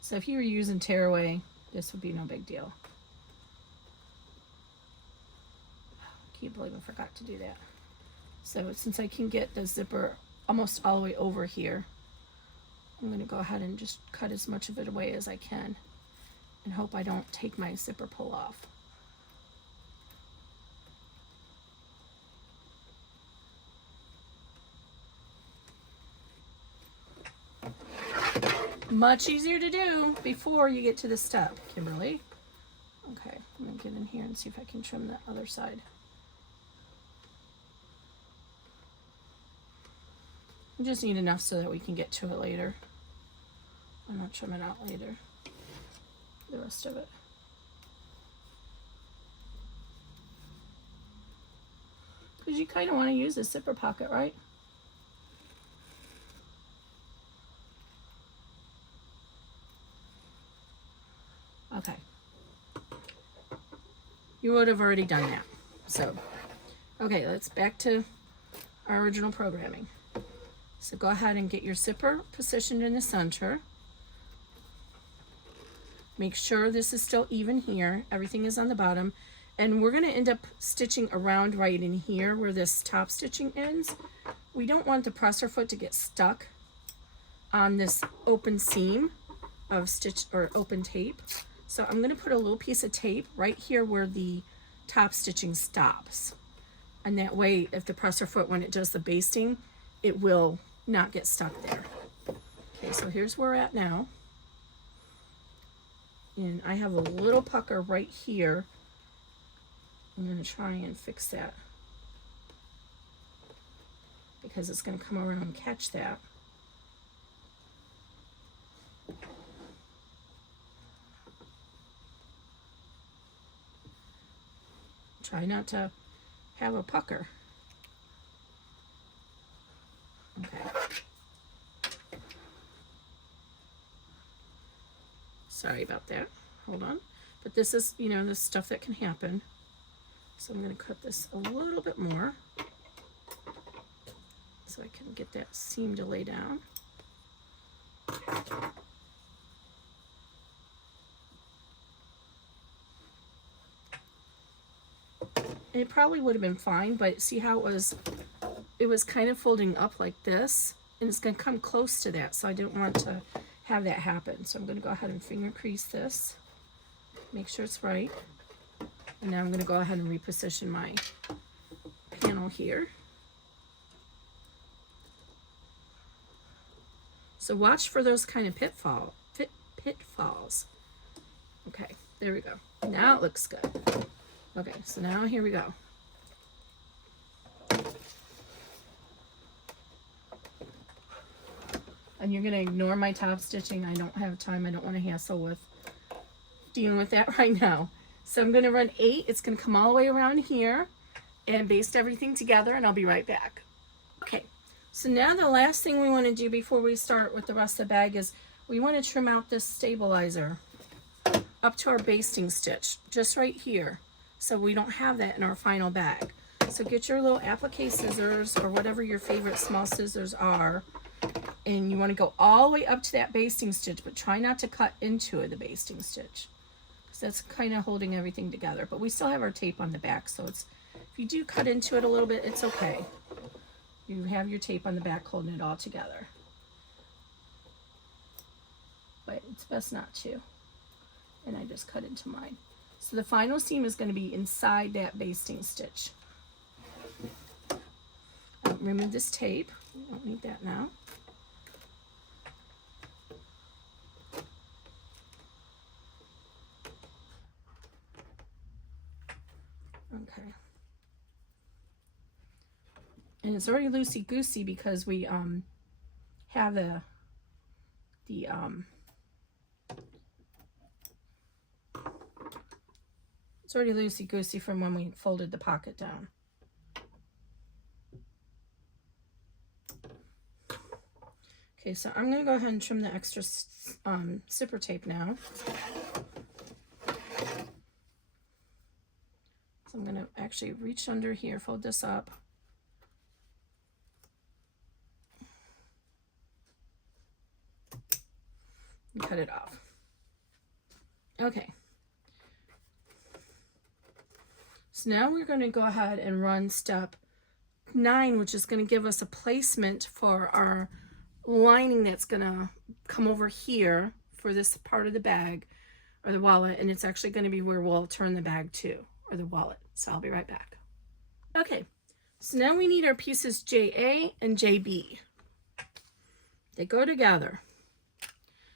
So if you were using tearaway, this would be no big deal. Can't believe I forgot to do that. So since I can get the zipper almost all the way over here, I'm going to go ahead and just cut as much of it away as I can and hope I don't take my zipper pull off. Much easier to do before you get to this step, Kimberly. Okay, I'm going to get in here and see if I can trim the other side. I just need enough so that we can get to it later. I'm not trim it out later, the rest of it. Because you kind of want to use a zipper pocket, right? Okay. You would have already done that. So, okay, let's back to our original programming. So go ahead and get your zipper positioned in the center. Make sure this is still even here. Everything is on the bottom. And we're going to end up stitching around right in here where this top stitching ends. We don't want the presser foot to get stuck on this open seam of stitch or open tape. So I'm going to put a little piece of tape right here where the top stitching stops. And that way, if the presser foot, when it does the basting, it will not get stuck there. Okay, so here's where we're at now. And I have a little pucker right here. I'm going to try and fix that because it's going to come around and catch that. Try not to have a pucker. Okay. Sorry about that. Hold on. But this is, you know, the stuff that can happen. So I'm going to cut this a little bit more so I can get that seam to lay down. it probably would have been fine, but see how it was kind of folding up like this, and it's going to come close to that, so I didn't want to have that happen. So I'm going to go ahead and finger crease this, make sure it's right, and now I'm going to go ahead and reposition my panel here. So watch for those kind of pitfalls. Okay, there we go. Now it looks good. Okay, so now here we go. And you're going to ignore my top stitching. I don't have time. I don't want to hassle with dealing with that right now. So I'm going to run 8. It's going to come all the way around here and baste everything together, and I'll be right back. Okay, so now the last thing we want to do before we start with the rest of the bag is we want to trim out this stabilizer up to our basting stitch, just right here, so we don't have that in our final bag. So get your little applique scissors or whatever your favorite small scissors are, and you want to go all the way up to that basting stitch, but try not to cut into the basting stitch, because that's kind of holding everything together. But we still have our tape on the back, so it's, if you do cut into it a little bit, it's okay. You have your tape on the back holding it all together. But it's best not to. And I just cut into mine. So the final seam is going to be inside that basting stitch. Remove this tape. We don't need that now. Okay. And it's already loosey-goosey because we have it's already loosey-goosey from when we folded the pocket down. Okay, so I'm going to go ahead and trim the extra zipper tape now. So I'm going to actually reach under here, fold this up. And cut it off. Okay. So now we're going to go ahead and run step 9, which is going to give us a placement for our lining that's going to come over here for this part of the bag or the wallet, and it's actually going to be where we'll turn the bag to, or the wallet. So I'll be right back. Okay, so now we need our pieces JA and JB. They go together.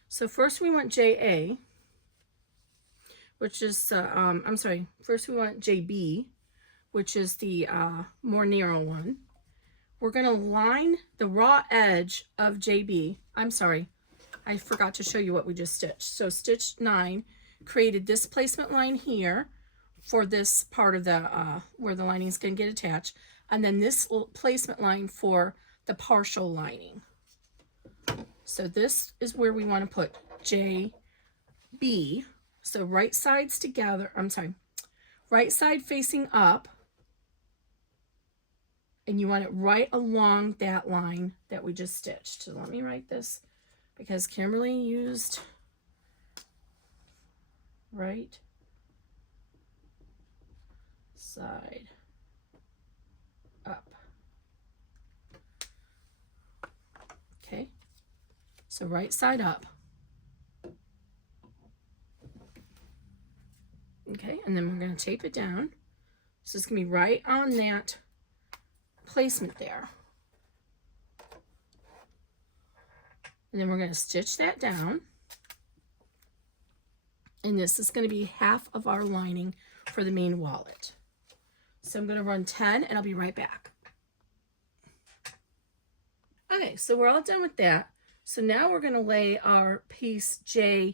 So first we want JA, which is, first we want JB, which is the more narrow one. We're going to line the raw edge of JB. I'm sorry, I forgot to show you what we just stitched. So stitch 9 created this placement line here for this part of the, where the lining is going to get attached. And then this placement line for the partial lining. So this is where we want to put JB. So right sides together, right side facing up. And you want it right along that line that we just stitched. So let me write this because Kimberly used right side up. Okay, so right side up. Okay, and then we're going to tape it down. So it's going to be right on that placement there. And then we're going to stitch that down. And this is going to be half of our lining for the main wallet. So I'm going to run 10 and I'll be right back. Okay, so we're all done with that. So now we're going to lay our piece JA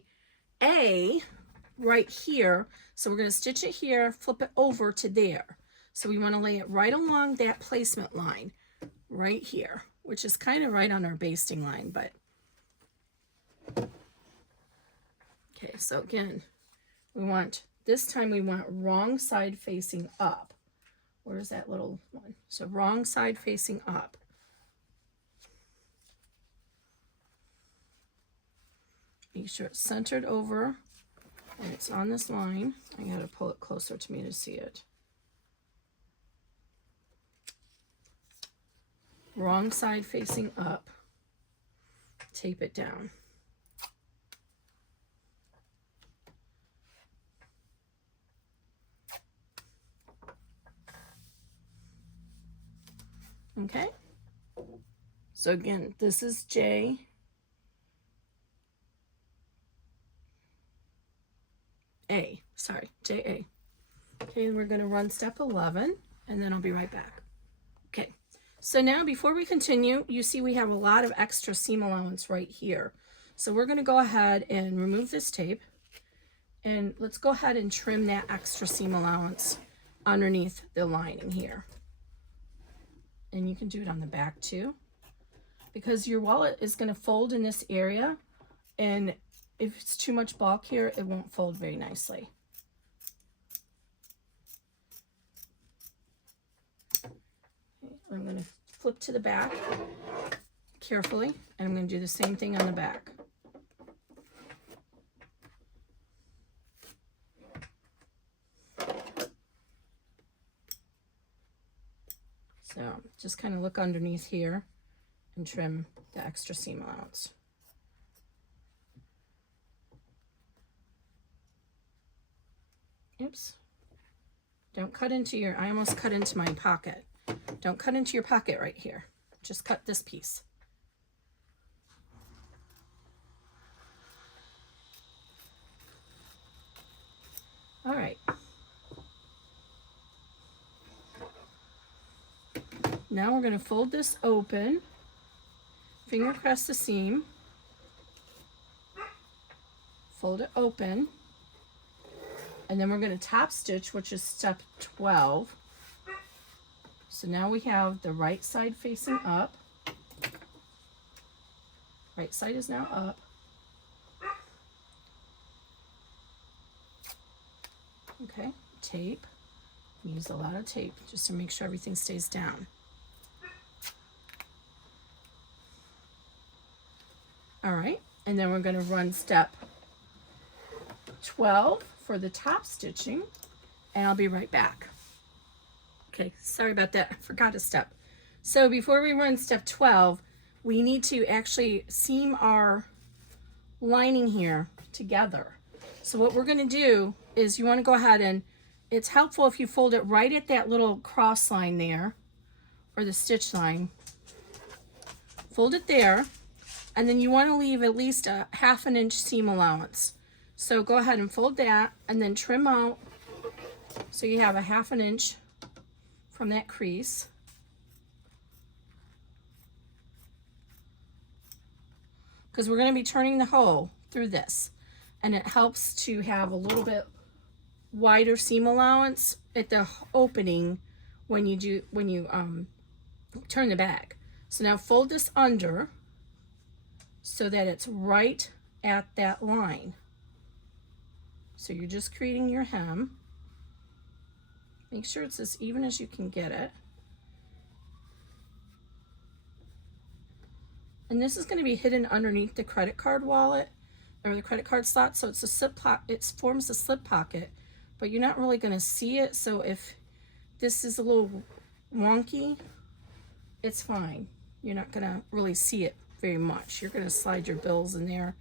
right here. So we're going to stitch it here, flip it over to there. So we want to lay it right along that placement line right here, which is kind of right on our basting line, but okay, so again, we want, this time we want wrong side facing up. Where's that little one? So wrong side facing up. Make sure it's centered over and it's on this line. I gotta pull it closer to me to see it. wrong side facing up, tape it down. Okay, so again, this is JA. Sorry, JA. Okay, we're going to run step 11, and then I'll be right back. Okay, so now before we continue, you see we have a lot of extra seam allowance right here. So we're going to go ahead and remove this tape, and let's go ahead and trim that extra seam allowance underneath the lining here. And you can do it on the back too, because your wallet is going to fold in this area, and if it's too much bulk here, it won't fold very nicely. Okay, I'm going to flip to the back carefully, and I'm going to do the same thing on the back. So just kind of look underneath here and trim the extra seam allowance. Oops. Don't cut into your, I almost cut into my pocket. Don't cut into your pocket right here. Just cut this piece. All right. Now we're going to fold this open, finger across the seam, fold it open, and then we're going to top stitch, which is step 12. So now we have the right side facing up. Right side is now up. Okay, tape. Use a lot of tape just to make sure everything stays down. All right, and then we're going to run step 12 for the top stitching, and I'll be right back. Okay, sorry about that, I forgot a step. So before we run step 12, we need to actually seam our lining here together. So what we're going to do is you want to go ahead and, it's helpful if you fold it right at that little cross line there, or the stitch line. Fold it there, and then you want to leave at least a 1/2 inch seam allowance. So go ahead and fold that, and then trim out so you have a 1/2 inch from that crease. Because we're going to be turning the hole through this, and it helps to have a little bit wider seam allowance at the opening when you turn the bag. So now fold this under so that it's right at that line. So you're just creating your hem. Make sure it's as even as you can get it. And this is going to be hidden underneath the credit card wallet or the credit card slot, so it's a slip it forms a slip pocket, but you're not really going to see it. So if this is a little wonky, it's fine. You're not going to really see it very much. You're going to slide your bills in there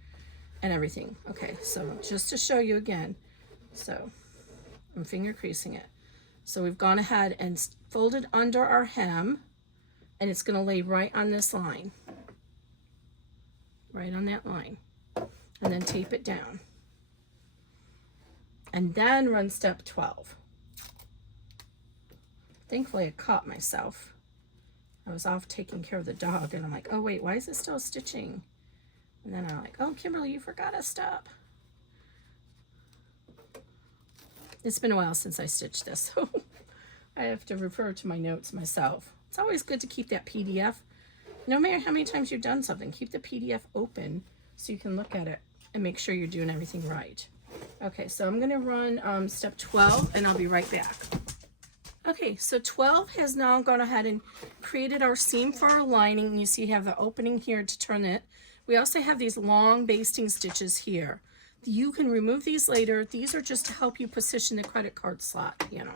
and everything. Okay, so just to show you again, so I'm finger creasing it. So we've gone ahead and folded under our hem, and it's going to lay right on this line, right on that line, and then tape it down. And then run step 12. Thankfully, I caught myself. I was off taking care of the dog, and I'm like, oh wait, why is it still stitching? And then I'm like, oh, Kimberly, you forgot a step. It's been a while since I stitched this, so I have to refer to my notes myself. It's always good to keep that PDF. No matter how many times you've done something, keep the PDF open so you can look at it and make sure you're doing everything right. Okay, so I'm going to run step 12, and I'll be right back. Okay, so 12 has now gone ahead and created our seam for our lining. You see you have the opening here to turn it. We also have these long basting stitches here. You can remove these later. These are just to help you position the credit card slot panel.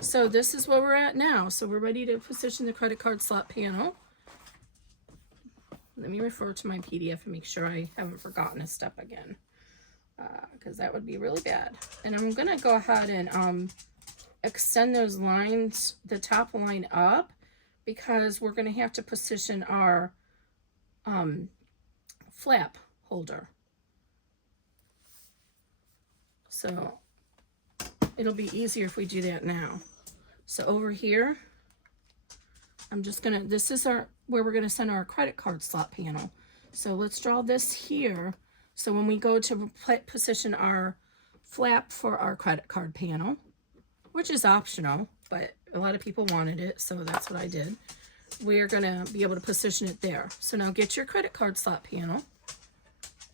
So this is where we're at now. So we're ready to position the credit card slot panel. let me refer to my PDF and make sure I haven't forgotten a step again, because that would be really bad. And I'm gonna go ahead and extend those lines, the top line up, because we're gonna have to position our flap holder. So it'll be easier if we do that now. So over here, I'm just gonna, this is where we're gonna send our credit card slot panel. So let's draw this here. So when we go to position our flap for our credit card panel, which is optional, but a lot of people wanted it, so that's what I did. We're gonna be able to position it there. So now get your credit card slot panel.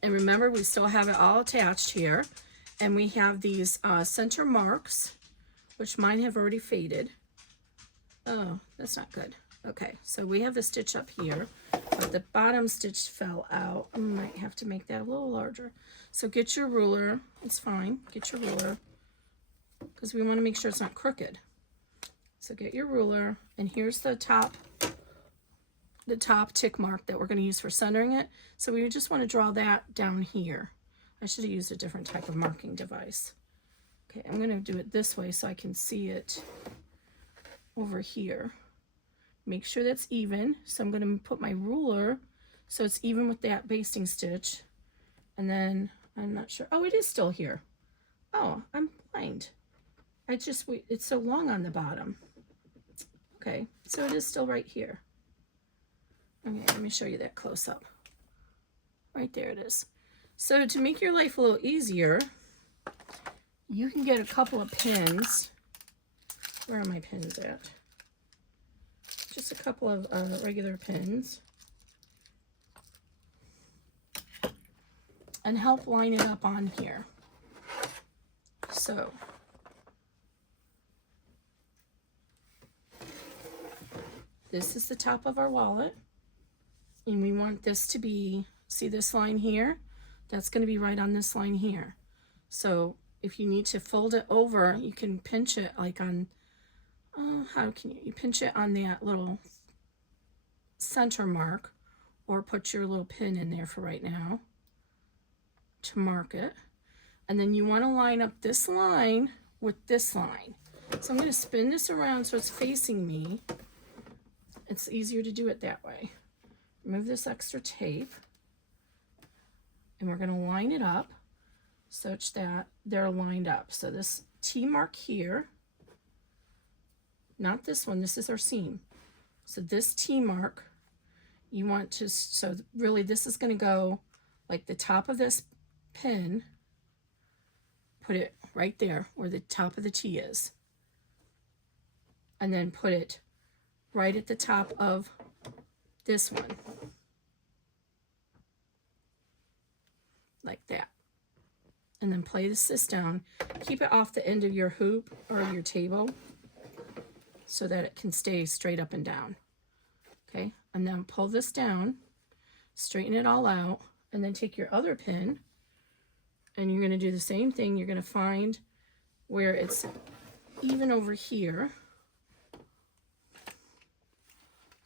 And remember, we still have it all attached here. And we have these center marks, which mine have already faded. Oh, that's not good. Okay, so we have the stitch up here, but the bottom stitch fell out. I might have to make that a little larger. So get your ruler. It's fine. Get your ruler, because we want to make sure it's not crooked. So get your ruler, and here's the top tick mark that we're going to use for centering it. So we just want to draw that down here. I should have used a different type of marking device. Okay, I'm going to do it this way so I can see it over here. Make sure that's even. So I'm going to put my ruler so it's even with that basting stitch. And then I'm not sure. Oh, it is still here. Oh, I'm blind. It's so long on the bottom. Okay, so it is still right here. Okay, let me show you that close up. Right there it is. So to make your life a little easier, you can get a couple of pins. Where are my pins at? Just a couple of regular pins. And help line it up on here. So this is the top of our wallet. And we want this to be, see this line here? That's going to be right on this line here. So if you need to fold it over, you can pinch it like on, how can you pinch it on that little center mark, or put your little pin in there for right now to mark it. And then you want to line up this line with this line. So I'm going to spin this around so it's facing me. It's easier to do it that way. Remove this extra tape. And we're going to line it up such that they're lined up. So this T mark here, not this one, this is our seam. So this T mark, you want to, so really this is going to go like the top of this pin, put it right there where the top of the T is. And then put it right at the top of this one. Like that. And then place this down. Keep it off the end of your hoop or your table so that it can stay straight up and down. Okay, and then pull this down, straighten it all out, and then take your other pin and you're going to do the same thing. You're going to find where it's even over here.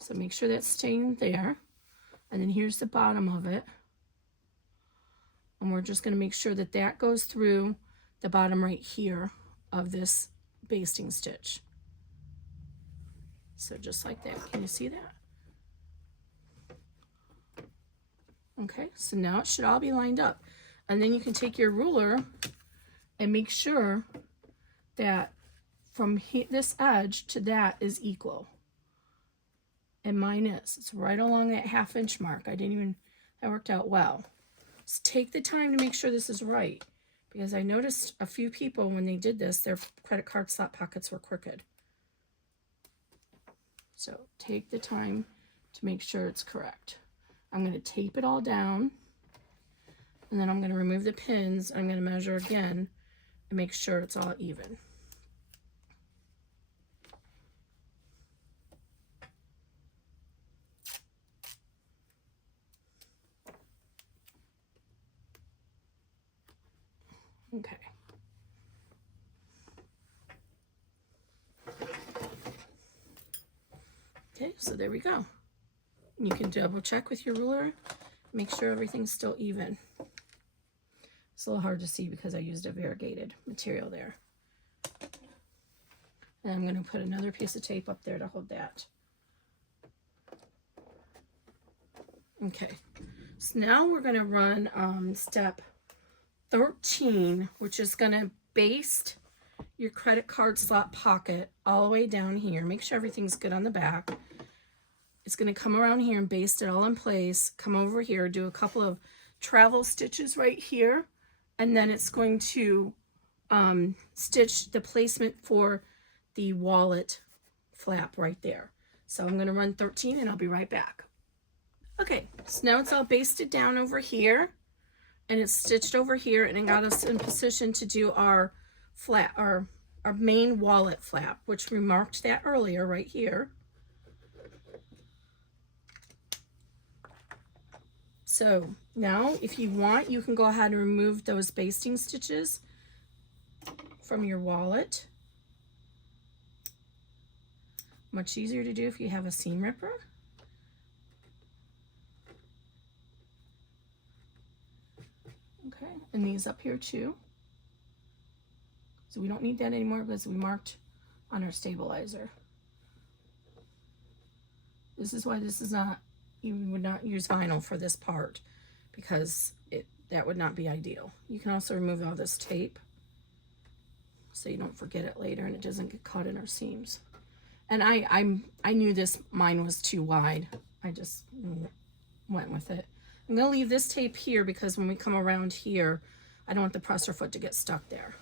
So make sure that's staying there. And then here's the bottom of it. And we're just going to make sure that that goes through the bottom right here of this basting stitch. So just like that. Can you see that? Okay, so now it should all be lined up. And then you can take your ruler and make sure that from this edge to that is equal. And mine is. It's right along that 1/2 inch mark. That worked out well. So take the time to make sure this is right, because I noticed a few people when they did this, their credit card slot pockets were crooked. So take the time to make sure it's correct. I'm going to tape it all down, and then I'm going to remove the pins. I'm going to measure again and make sure it's all even. Okay. Okay, so there we go. You can double check with your ruler, make sure everything's still even. It's a little hard to see because I used a variegated material there. And I'm going to put another piece of tape up there to hold that. Okay, so now we're going to run step 13, which is going to baste your credit card slot pocket all the way down here. Make sure everything's good on the back. It's going to come around here and baste it all in place. Come over here, do a couple of travel stitches right here, and then it's going to stitch the placement for the wallet flap right there. So I'm going to run 13 and I'll be right back. Okay, so now it's all basted down over here and it's stitched over here, and it got us in position to do our flap, our main wallet flap, which we marked that earlier right here. So now if you want, you can go ahead and remove those basting stitches from your wallet. Much easier to do if you have a seam ripper. Okay, and these up here too. So we don't need that anymore because we marked on our stabilizer. This is why this is not, you would not use vinyl for this part, because that would not be ideal. You can also remove all this tape so you don't forget it later and it doesn't get caught in our seams. And I knew mine was too wide. I just went with it. I'm gonna leave this tape here because when we come around here, I don't want the presser foot to get stuck there.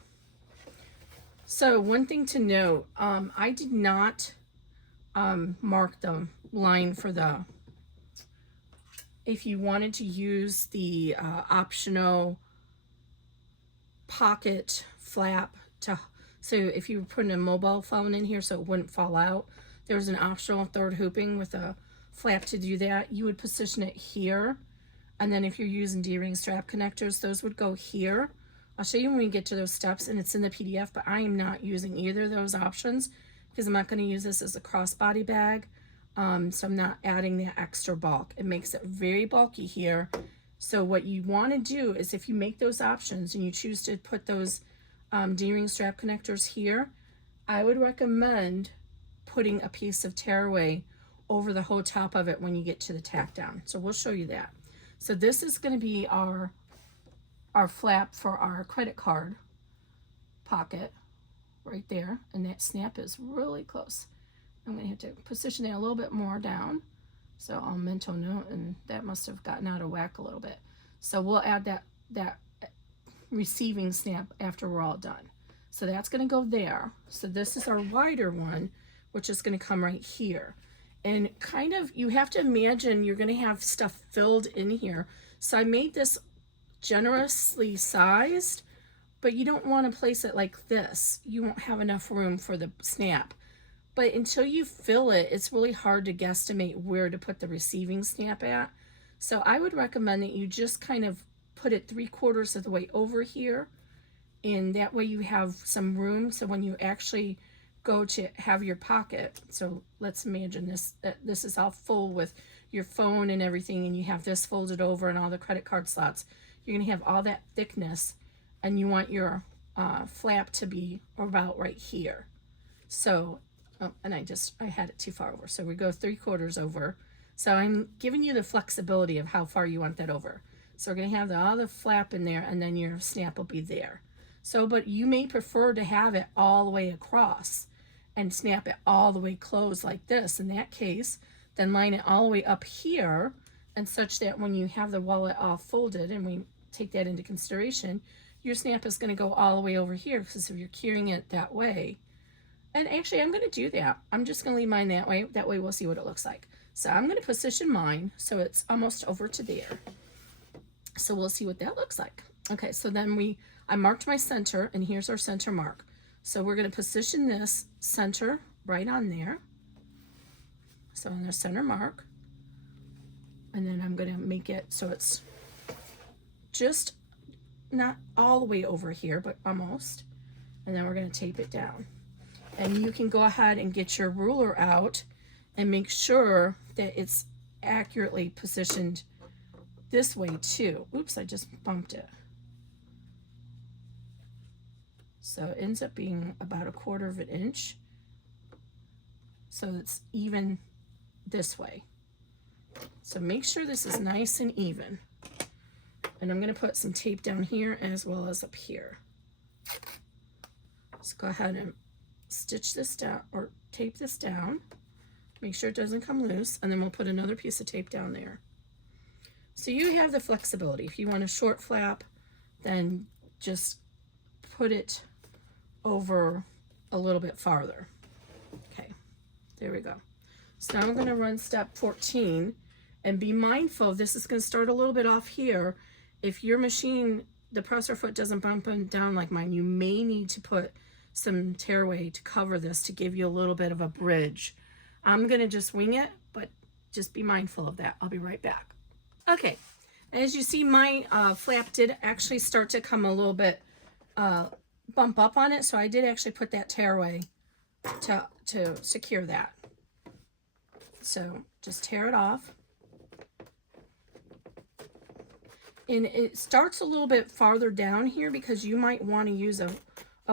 So one thing to note, I did not mark the line for the, if you wanted to use the optional pocket flap to, so if you were putting a mobile phone in here so it wouldn't fall out, there's an optional third hooping with a flap to do that. You would position it here, and then if you're using D-ring strap connectors, those would go here. I'll show you when we get to those steps, and it's in the PDF, but I am not using either of those options because I'm not going to use this as a crossbody bag. So I'm not adding that extra bulk. It makes it very bulky here. So what you want to do is, if you make those options and you choose to put those D-ring strap connectors here, I would recommend putting a piece of tearaway over the whole top of it when you get to the tack down. So we'll show you that. So this is going to be our flap for our credit card pocket right there, and that snap is really close. I'm going to have to position it a little bit more down. So I'll mental note, and that must have gotten out of whack a little bit. So we'll add that receiving snap after we're all done. So that's going to go there. So this is our wider one, which is going to come right here. And kind of, you have to imagine you're going to have stuff filled in here. So I made this generously sized, but you don't want to place it like this. You won't have enough room for the snap. But until you fill it, it's really hard to guesstimate where to put the receiving snap at. So I would recommend that you just kind of put it 3/4 of the way over here, and that way you have some room. So when you actually go to have your pocket, so let's imagine this is all full with your phone and everything, and you have this folded over and all the credit card slots. You're going to have all that thickness, and you want your flap to be about right here. So, and I had it too far over. So we go 3/4 over. So I'm giving you the flexibility of how far you want that over. So we're going to have all the flap in there, and then your snap will be there. So, but you may prefer to have it all the way across and snap it all the way closed like this. In that case, then line it all the way up here, and such that when you have the wallet all folded, and we take that into consideration, your snap is going to go all the way over here, because if you're carrying it that way. And actually, I'm going to do that. I'm just going to leave mine that way. That way we'll see what it looks like. So I'm going to position mine so it's almost over to there. So we'll see what that looks like. Okay, so then I marked my center, and here's our center mark. So we're going to position this center right on there. So on the center mark. And then I'm going to make it so it's just not all the way over here, but almost. And then we're going to tape it down. And you can go ahead and get your ruler out and make sure that it's accurately positioned this way too. Oops, I just bumped it. So it ends up being about 1/4 of an inch. So it's even this way. So make sure this is nice and even. And I'm going to put some tape down here as well as up here. Let's go ahead and stitch this down, or tape this down. Make sure it doesn't come loose, and then we'll put another piece of tape down there. So you have the flexibility. If you want a short flap, then just put it over a little bit farther. Okay, there we go. So now I'm going to run step 14, and be mindful, this is going to start a little bit off here. If your machine, the presser foot doesn't bump down like mine, you may need to put some tearaway to cover this to give you a little bit of a bridge. I'm going to just wing it, but just be mindful of that. I'll be right back. Okay, as you see, my flap did actually start to come a little bit bump up on it, so I did actually put that tearaway to secure that. So just tear it off. And it starts a little bit farther down here because you might want to use a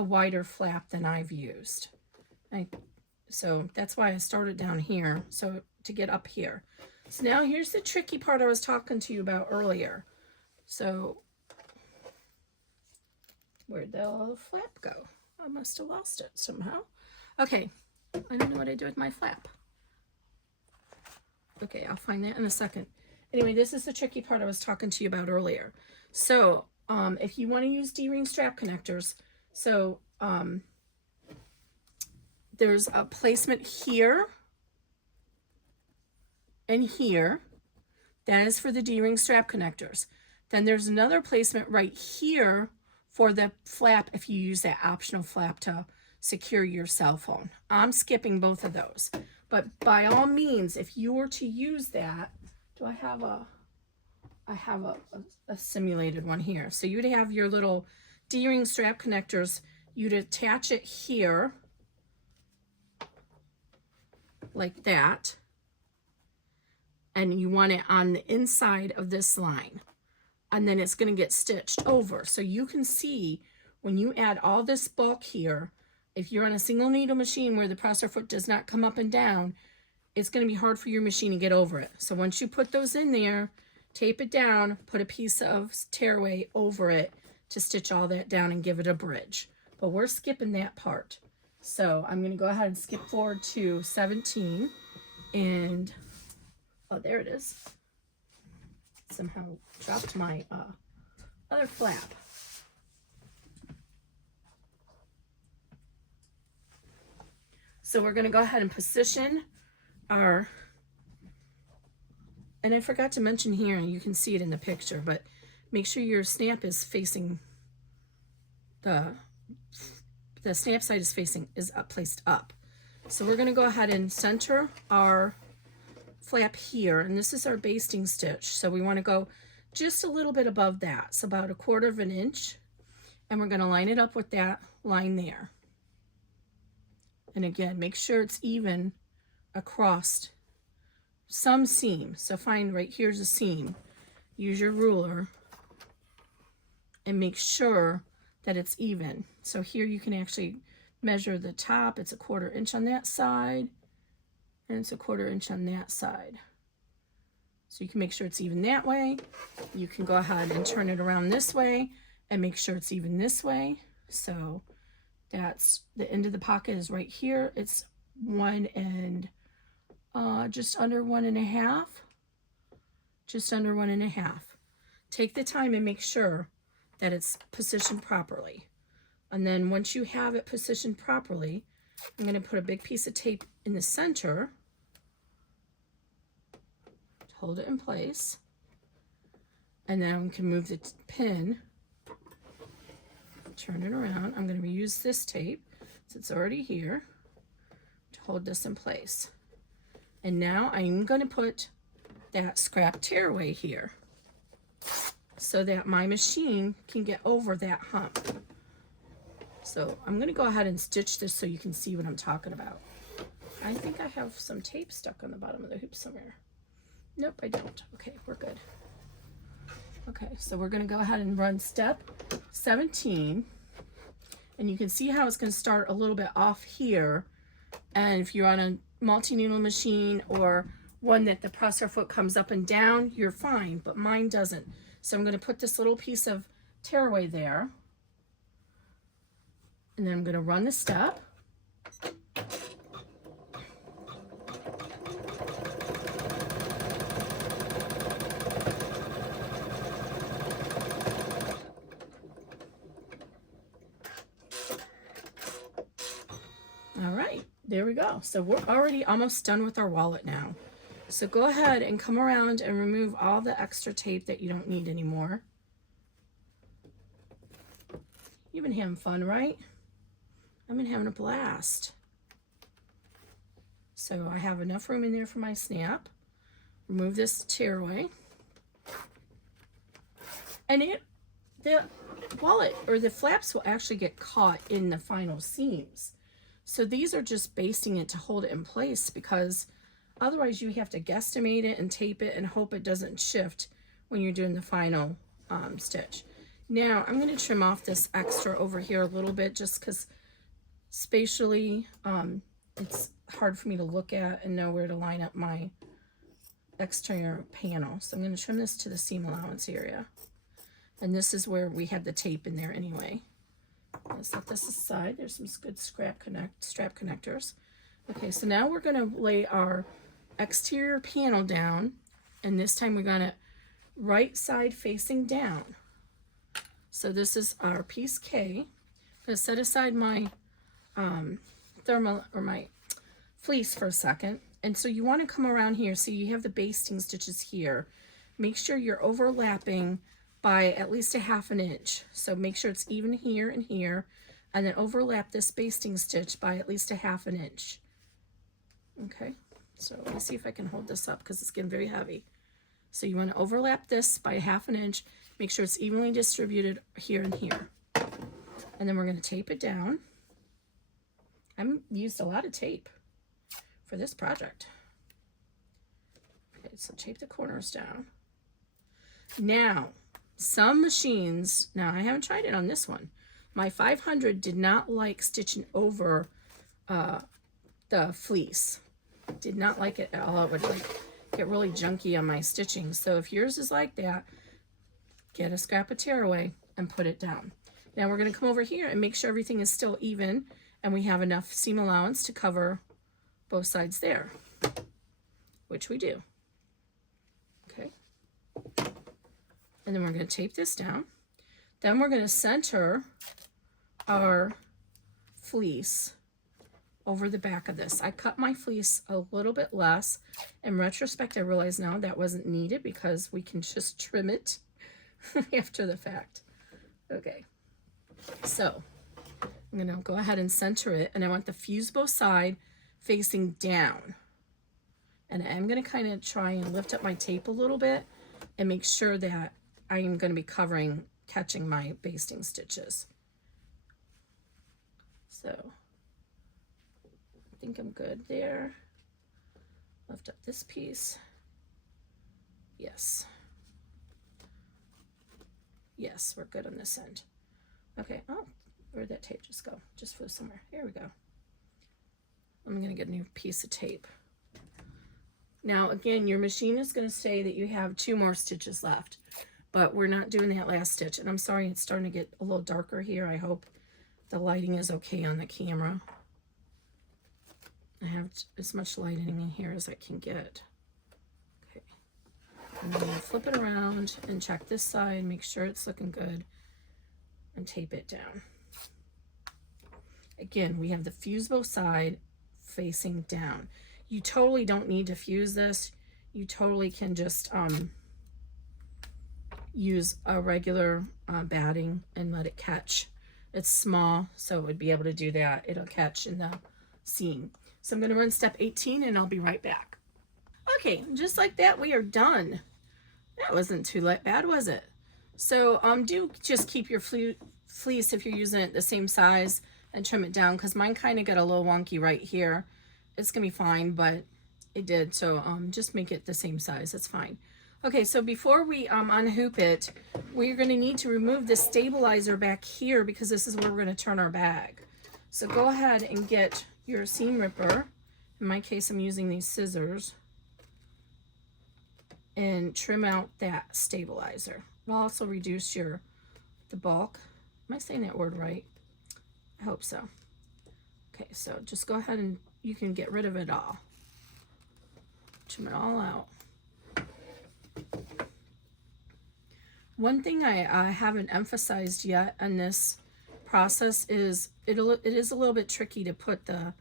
wider flap than I've used. So that's why I started down here, so to get up here. So now here's the tricky part I was talking to you about earlier. So where'd the flap go? I must have lost it somehow. Okay, I don't know what I did with my flap. Okay, I'll find that in a second. Anyway, this is the tricky part I was talking to you about earlier. So if you want to use D-ring strap connectors, so there's a placement here and here. That is for the D-ring strap connectors. Then there's another placement right here for the flap if you use that optional flap to secure your cell phone. I'm skipping both of those. But by all means, if you were to use that, I have a simulated one here. So you'd have your little D-ring strap connectors. You'd attach it here like that. And you want it on the inside of this line. And then it's going to get stitched over. So you can see when you add all this bulk here, if you're on a single needle machine where the presser foot does not come up and down, it's going to be hard for your machine to get over it. So once you put those in there, tape it down, put a piece of tearaway over it to stitch all that down and give it a bridge. But we're skipping that part. So I'm going to go ahead and skip forward to 17. And, oh, there it is. Somehow dropped my other flap. So we're going to go ahead and position our, and I forgot to mention here, and you can see it in the picture, but make sure your snap is facing, the snap side is placed up. So we're going to go ahead and center our flap here, and this is our basting stitch. So we want to go just a little bit above that, so about 1/4 of an inch, and we're going to line it up with that line there. And again, make sure it's even across some seam. So find right here's a seam. Use your ruler and make sure that it's even. So here you can actually measure the top. It's 1/4 inch on that side, and it's 1/4 inch on that side. So you can make sure it's even that way. You can go ahead and turn it around this way and make sure it's even this way. So that's the end of the pocket is right here. It's 1 and just under 1.5, just under 1.5. Take the time and make sure that it's positioned properly. And then once you have it positioned properly, I'm going to put a big piece of tape in the center to hold it in place. And then we can move the pin, turn it around. I'm going to use this tape, so it's already here, to hold this in place. And now I'm going to put that scrap tearaway here so that my machine can get over that hump. So I'm going to go ahead and stitch this so you can see what I'm talking about. I think I have some tape stuck on the bottom of the hoop somewhere. Nope, I don't. Okay, we're good. Okay, so we're going to go ahead and run step 17. And you can see how it's going to start a little bit off here. And if you're on a multi-needle machine or one that the presser foot comes up and down, you're fine, but mine doesn't. So I'm going to put this little piece of tearaway there. And then I'm going to run the step. All right, there we go. So we're already almost done with our wallet now. So go ahead and come around and remove all the extra tape that you don't need anymore. You've been having fun, right? I've been having a blast. So I have enough room in there for my snap. Remove this tearaway. And the wallet or the flaps will actually get caught in the final seams. So these are just basting it to hold it in place, because otherwise you have to guesstimate it and tape it and hope it doesn't shift when you're doing the final stitch. Now I'm going to trim off this extra over here a little bit, just because spatially it's hard for me to look at and know where to line up my exterior panel. So I'm going to trim this to the seam allowance area. And this is where we had the tape in there anyway. Let's set this aside. There's some good strap connectors. Okay, so now we're going to lay our exterior panel down, and this time we're going to right side facing down. So this is our piece K. I'm going to set aside my thermal or my fleece for a second. And so you want to come around here. So you have the basting stitches here. Make sure you're overlapping by at least a 1/2 inch. So make sure it's even here and here, and then overlap this basting stitch by at least a 1/2 inch. Okay, so let me see if I can hold this up because it's getting very heavy. So you want to overlap this by a 1/2 inch. Make sure it's evenly distributed here and here. And then we're going to tape it down. I've used a lot of tape for this project. Okay, so tape the corners down. Now, some machines, now I haven't tried it on this one. My 500 did not like stitching over the fleece. Did not like it at all. It would like get really junky on my stitching. So if yours is like that, get a scrap of tearaway and put it down. Now we're going to come over here and make sure everything is still even and we have enough seam allowance to cover both sides there, which we do. Okay. And then we're going to tape this down. Then we're going to center our fleece over the back of this. I cut my fleece a little bit less. In retrospect, I realize now that wasn't needed because we can just trim it after the fact. Okay, so I'm going to go ahead and center it, and I want the fuse bow side facing down. And I'm going to kind of try and lift up my tape a little bit and make sure that I am going to be catching my basting stitches. So I think I'm good there. Lift up this piece. Yes. Yes, we're good on this end. Okay, oh, where'd that tape just go? Just flew somewhere. Here we go. I'm going to get a new piece of tape. Now, again, your machine is going to say that you have 2 more stitches left, but we're not doing that last stitch. And I'm sorry, it's starting to get a little darker here. I hope the lighting is okay on the camera. I have as much lighting in here as I can get. Okay. And then I'm going to flip it around and check this side, make sure it's looking good, and tape it down. Again, we have the fuse bow side facing down. You totally don't need to fuse this. You totally can just use a regular batting and let it catch. It's small, so it would be able to do that. It'll catch in the seam. So I'm going to run step 18 and I'll be right back. Okay, just like that, we are done. That wasn't too bad, was it? So do just keep your fleece if you're using it the same size and trim it down, because mine kind of got a little wonky right here. It's going to be fine, but It did, so just make it the same size, that's fine. Okay, so before we unhoop it, we're going to need to remove the stabilizer back here because this is where we're going to turn our bag. So go ahead and get your seam ripper. In my case, I'm using these scissors. And trim out that stabilizer. It'll also reduce the bulk. Am I saying that word right? I hope so. Okay, so just go ahead and you can get rid of it all. Trim it all out. One thing I haven't emphasized yet on this process is it is a little bit tricky to put the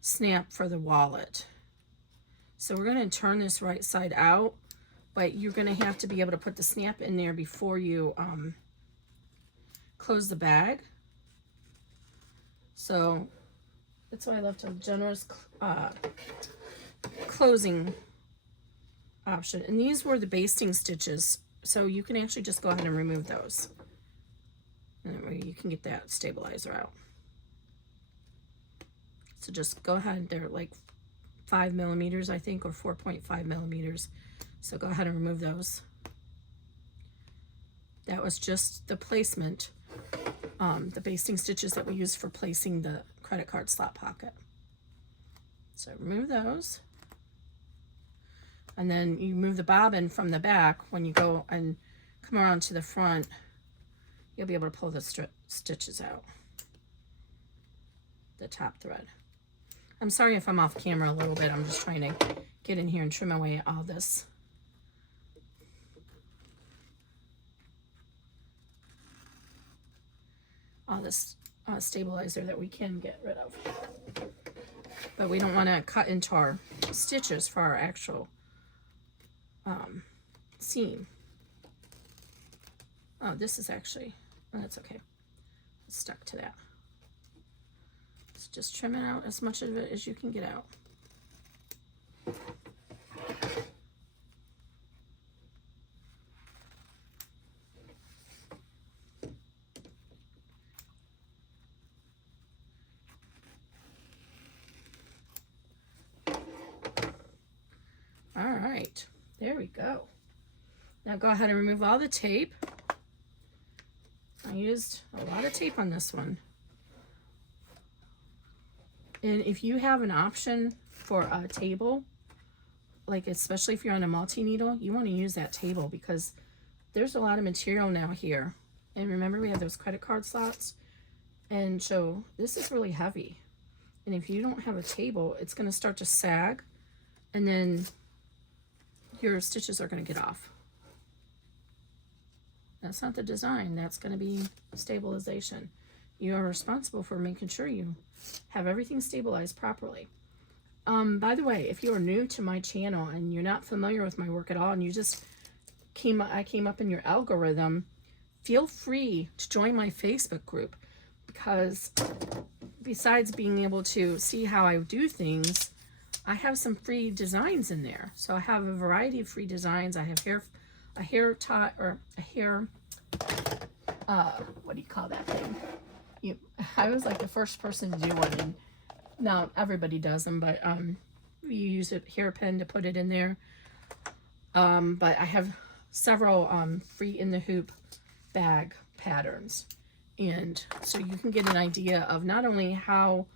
snap for the wallet. So we're going to turn this right side out, but you're going to have to be able to put the snap in there before you close the bag. So that's why I left a generous closing option. And these were the basting stitches, so you can actually just go ahead and remove those. And that way you can get that stabilizer out. So just go ahead, they're like 5 millimeters, I think, or 4.5 millimeters. So go ahead and remove those. That was just the placement, the basting stitches that we use for placing the credit card slot pocket. So remove those. And then you move the bobbin from the back. When you go and come around to the front, you'll be able to pull the stitches out, the top thread. I'm sorry if I'm off camera a little bit. I'm just trying to get in here and trim away all this. Stabilizer that we can get rid of. But we don't want to cut into our stitches for our actual seam. Oh, this is actually, oh, that's okay. It's stuck to that. So just trim it out as much of it as you can get out. All right, there we go. Now go ahead and remove all the tape. I used a lot of tape on this one. And if you have an option for a table, like especially if you're on a multi-needle, you want to use that table because there's a lot of material now here. And remember, we have those credit card slots. And so this is really heavy. And if you don't have a table, it's going to start to sag. And then your stitches are going to get off. That's not the design. That's going to be stabilization. You are responsible for making sure you have everything stabilized properly. By the way, if you are new to my channel and you're not familiar with my work at all and you just I came up in your algorithm, feel free to join my Facebook group, because besides being able to see how I do things, I have some free designs in there. So I have a variety of free designs. I have a hair tie, or a hair, what do you call that thing? I was like the first person to do one, and now everybody does them, but you use a hairpin to put it in there. But I have several free in the hoop bag patterns, and so you can get an idea of not only how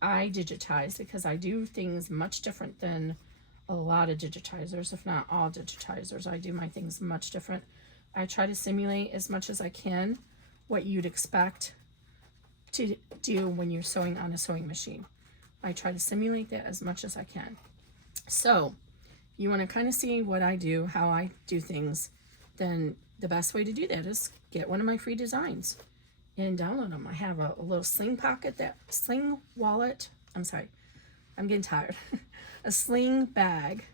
I digitize, because I do things much different than a lot of digitizers, if not all digitizers. I do my things much different. I try to simulate as much as I can what you'd expect to do when you're sewing on a sewing machine. I try to simulate that as much as I can. So if you want to kind of see what I do, how I do things, then the best way to do that is get one of my free designs and download them. I have a little sling wallet. I'm sorry, I'm getting tired. A sling bag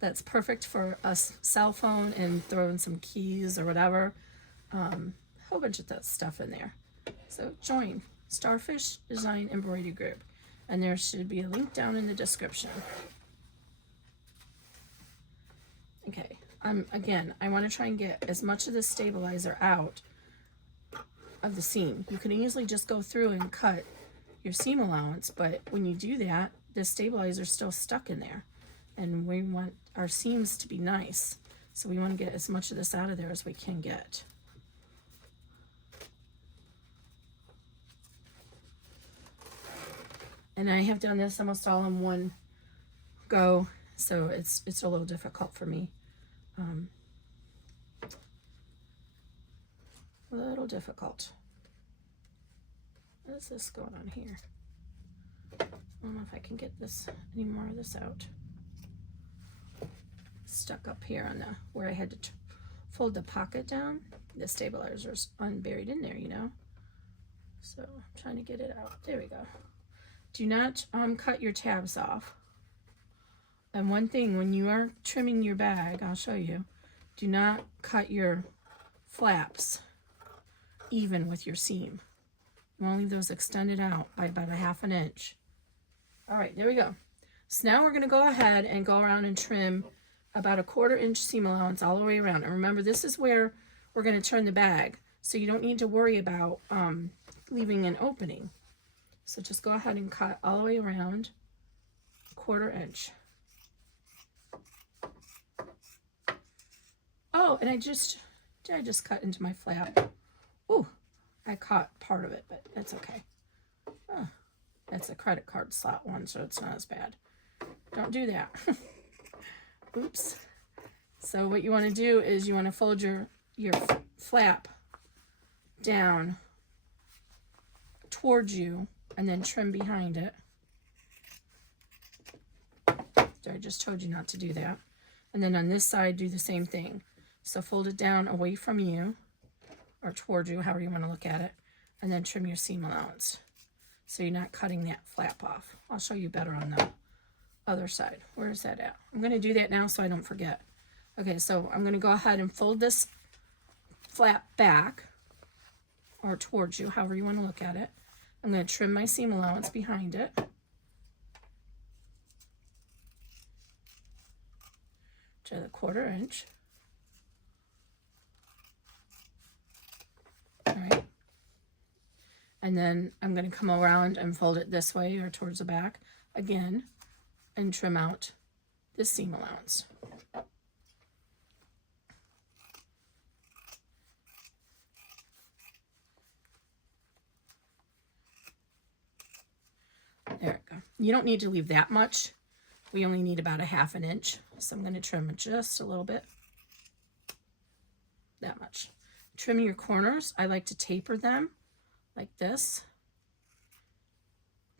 that's perfect for a cell phone and throw in some keys or whatever. A whole bunch of that stuff in there. So join Starfish Design Embroidery Group, and there should be a link down in the description. Okay, again, I want to try and get as much of the stabilizer out of the seam. You can easily just go through and cut your seam allowance, but when you do that, the stabilizer is still stuck in there. and we want our seams to be nice. So we want to get as much of this out of there as we can get. And I have done this almost all in one go, so it's a little difficult for me. A little difficult. What is this going on here? I don't know if I can get this, any more of this out. Stuck up here on the, where I had to fold the pocket down. The stabilizer's unburied in there, you know. So I'm trying to get it out. There we go. Do not cut your tabs off. And one thing, when you are trimming your bag, I'll show you, do not cut your flaps even with your seam. You want to leave those extended out by about 1/2 inch. All right, there we go. So now we're going to go ahead and go around and trim about 1/4 inch seam allowance all the way around. And remember, this is where we're going to turn the bag, so you don't need to worry about leaving an opening. So just go ahead and cut all the way around 1/4 inch. Oh, and did I just cut into my flap? Ooh, I caught part of it, but that's okay. Oh, that's a credit card slot one, so it's not as bad. Don't do that. Oops. So what you want to do is you want to fold your flap down towards you and then trim behind it. I just told you not to do that. And then on this side, do the same thing. So fold it down away from you, or towards you, however you want to look at it, and then trim your seam allowance. So you're not cutting that flap off. I'll show you better on the other side. Where is that at? I'm going to do that now so I don't forget. Okay, so I'm going to go ahead and fold this flap back, or towards you, however you want to look at it. I'm going to trim my seam allowance behind it. To the 1/4 inch. All right. And then I'm going to come around and fold it this way or towards the back again and trim out this seam allowance. There we go. You don't need to leave that much. We only need about 1/2 inch. So I'm going to trim it just a little bit. That much. Trim your corners. I like to taper them like this.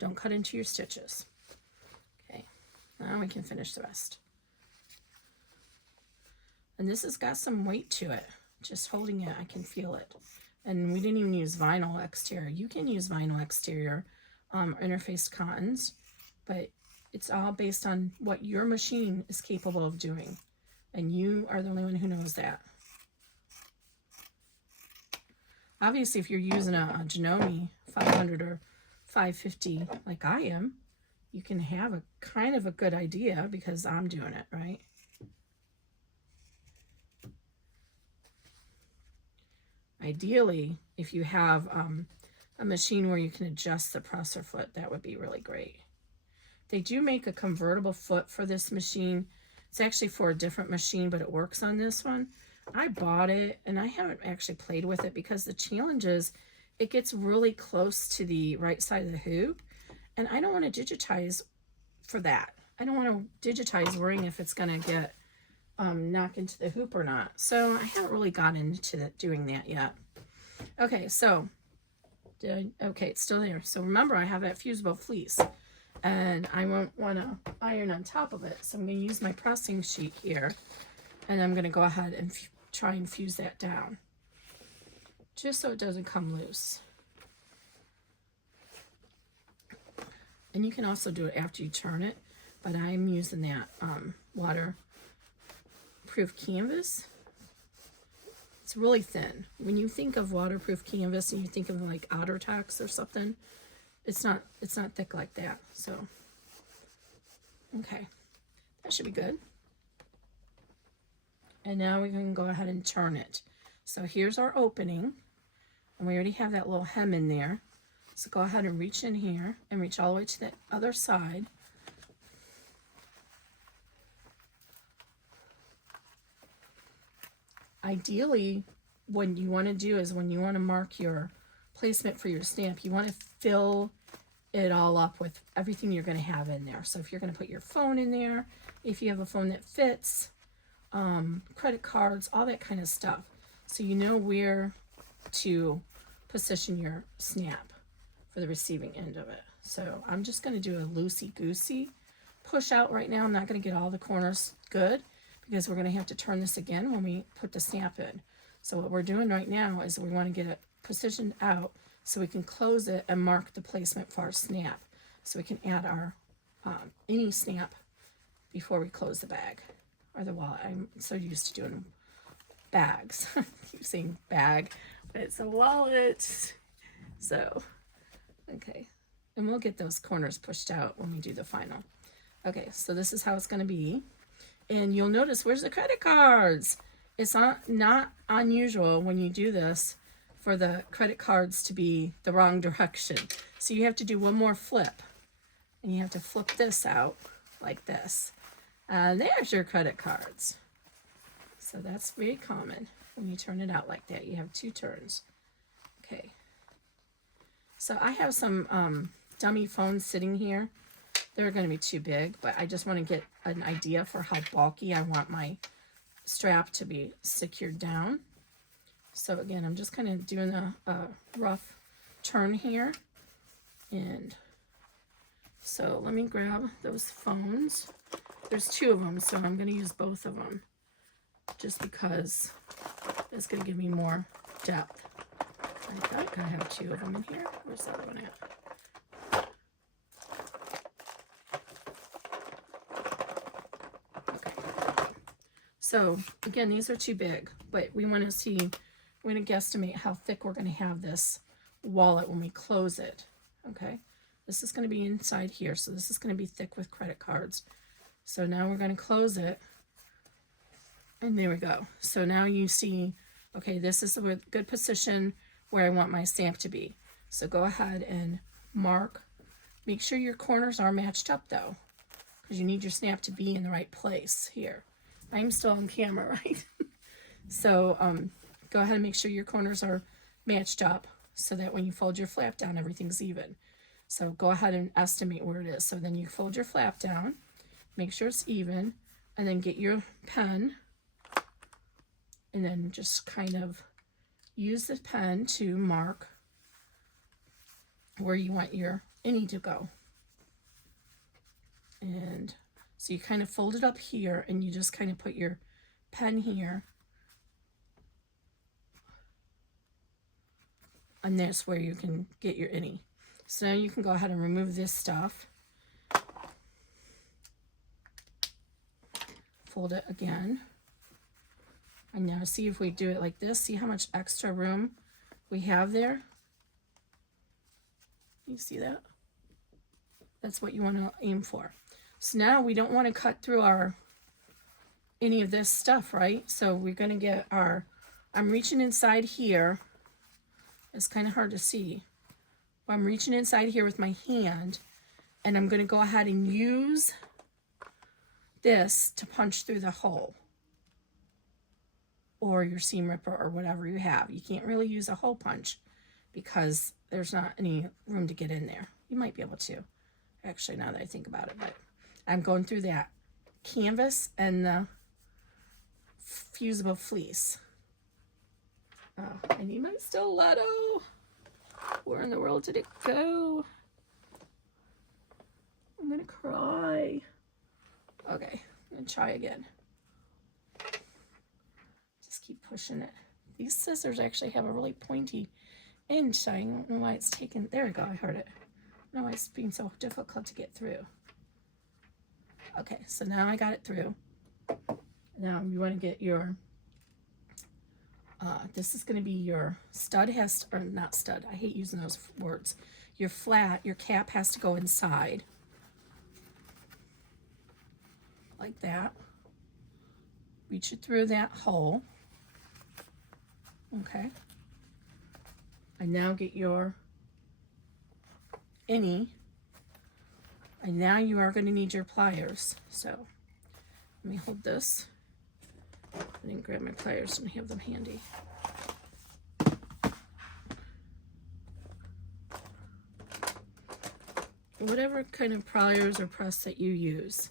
Don't cut into your stitches. Okay, now we can finish the rest. And this has got some weight to it. Just holding it, I can feel it. And we didn't even use vinyl exterior. You can use vinyl exterior, interfaced cottons, but it's all based on what your machine is capable of doing. And you are the only one who knows that. Obviously, if you're using a Janome 500 or 550 like I am, you can have a kind of a good idea because I'm doing it, right? Ideally, if you have a machine where you can adjust the presser foot, that would be really great. They do make a convertible foot for this machine. It's actually for a different machine, but it works on this one. I bought it, and I haven't actually played with it because the challenge is it gets really close to the right side of the hoop, and I don't want to digitize for that. I don't want to digitize worrying if it's going to get knocked into the hoop or not. So I haven't really gotten into doing that yet. Okay, so, okay, it's still there. So remember, I have that fusible fleece, and I won't want to iron on top of it. So I'm going to use my pressing sheet here, and I'm going to go ahead and try and fuse that down, just so it doesn't come loose. And you can also do it after you turn it, but I'm using that waterproof canvas. It's really thin. When you think of waterproof canvas and you think of like OtterTex or something, it's not thick like that. So, okay, that should be good. And now we can go ahead and turn it. So here's our opening, and we already have that little hem in there. So go ahead and reach in here and reach all the way to the other side. ideally, what you want to do is when you want to mark your placement for your stamp, you want to fill it all up with everything you're going to have in there. So if you're going to put your phone in there, if you have a phone that fits, credit cards, all that kind of stuff. So you know where to position your snap for the receiving end of it. So I'm just going to do a loosey-goosey push out right now. I'm not going to get all the corners good because we're going to have to turn this again when we put the snap in. So what we're doing right now is we want to get it positioned out so we can close it and mark the placement for our snap. So we can add our any snap before we close the bag or the wallet. I'm so used to doing bags. I keep saying bag, but it's a wallet. So, okay. And we'll get those corners pushed out when we do the final. Okay, so this is how it's going to be. And you'll notice, where's the credit cards? It's not unusual when you do this for the credit cards to be the wrong direction. So you have to do one more flip. And you have to flip this out like this. And there's your credit cards. So that's very common when you turn it out like that. You have two turns. Okay. So I have some dummy phones sitting here. They're going to be too big, but I just want to get an idea for how bulky I want my strap to be secured down. So again, I'm just kind of doing a rough turn here. And so let me grab those phones. There's two of them, so I'm going to use both of them just because it's going to give me more depth. I thought I have two of them in here. Where's the other one at? So again, these are too big, but we want to see, we're going to guesstimate how thick we're going to have this wallet when we close it. Okay, this is going to be inside here, so this is going to be thick with credit cards. So now we're going to close it, and there we go. So now you see, okay, this is a good position where I want my stamp to be. So go ahead and mark. Make sure your corners are matched up though, because you need your stamp to be in the right place here. I'm still on camera, right? So go ahead and make sure your corners are matched up so that when you fold your flap down, everything's even. So go ahead and estimate where it is. So then you fold your flap down, make sure it's even, and then get your pen and then just kind of use the pen to mark where you want your innie to go. And so you kind of fold it up here and you just kind of put your pen here. And that's where you can get your innie. So now you can go ahead and remove this stuff. Fold it again. And now see if we do it like this. See how much extra room we have there? You see that? That's what you want to aim for. So now we don't want to cut through any of this stuff, right? So we're going to get our, I'm reaching inside here. It's kind of hard to see. But I'm reaching inside here with my hand, and I'm going to go ahead and use this to punch through the hole. Or your seam ripper or whatever you have. You can't really use a hole punch because there's not any room to get in there. You might be able to, actually, now that I think about it, but I'm going through that canvas and the fusible fleece. Oh, I need my stiletto. Where in the world did it go? I'm gonna cry. Okay, I'm gonna try again. Just keep pushing it. These scissors actually have a really pointy end, so I don't know why it's taken. There we go, I heard it. I don't know why it's being so difficult to get through. Okay, so now I got it through. Now you want to get your, this is going to be your stud has, or not stud, I hate using those words. Your flat, your cap has to go inside. Like that. Reach it through that hole. Okay. And now get your innie. And now you are going to need your pliers. So let me hold this. I didn't grab my pliers and have them handy. Whatever kind of pliers or press that you use.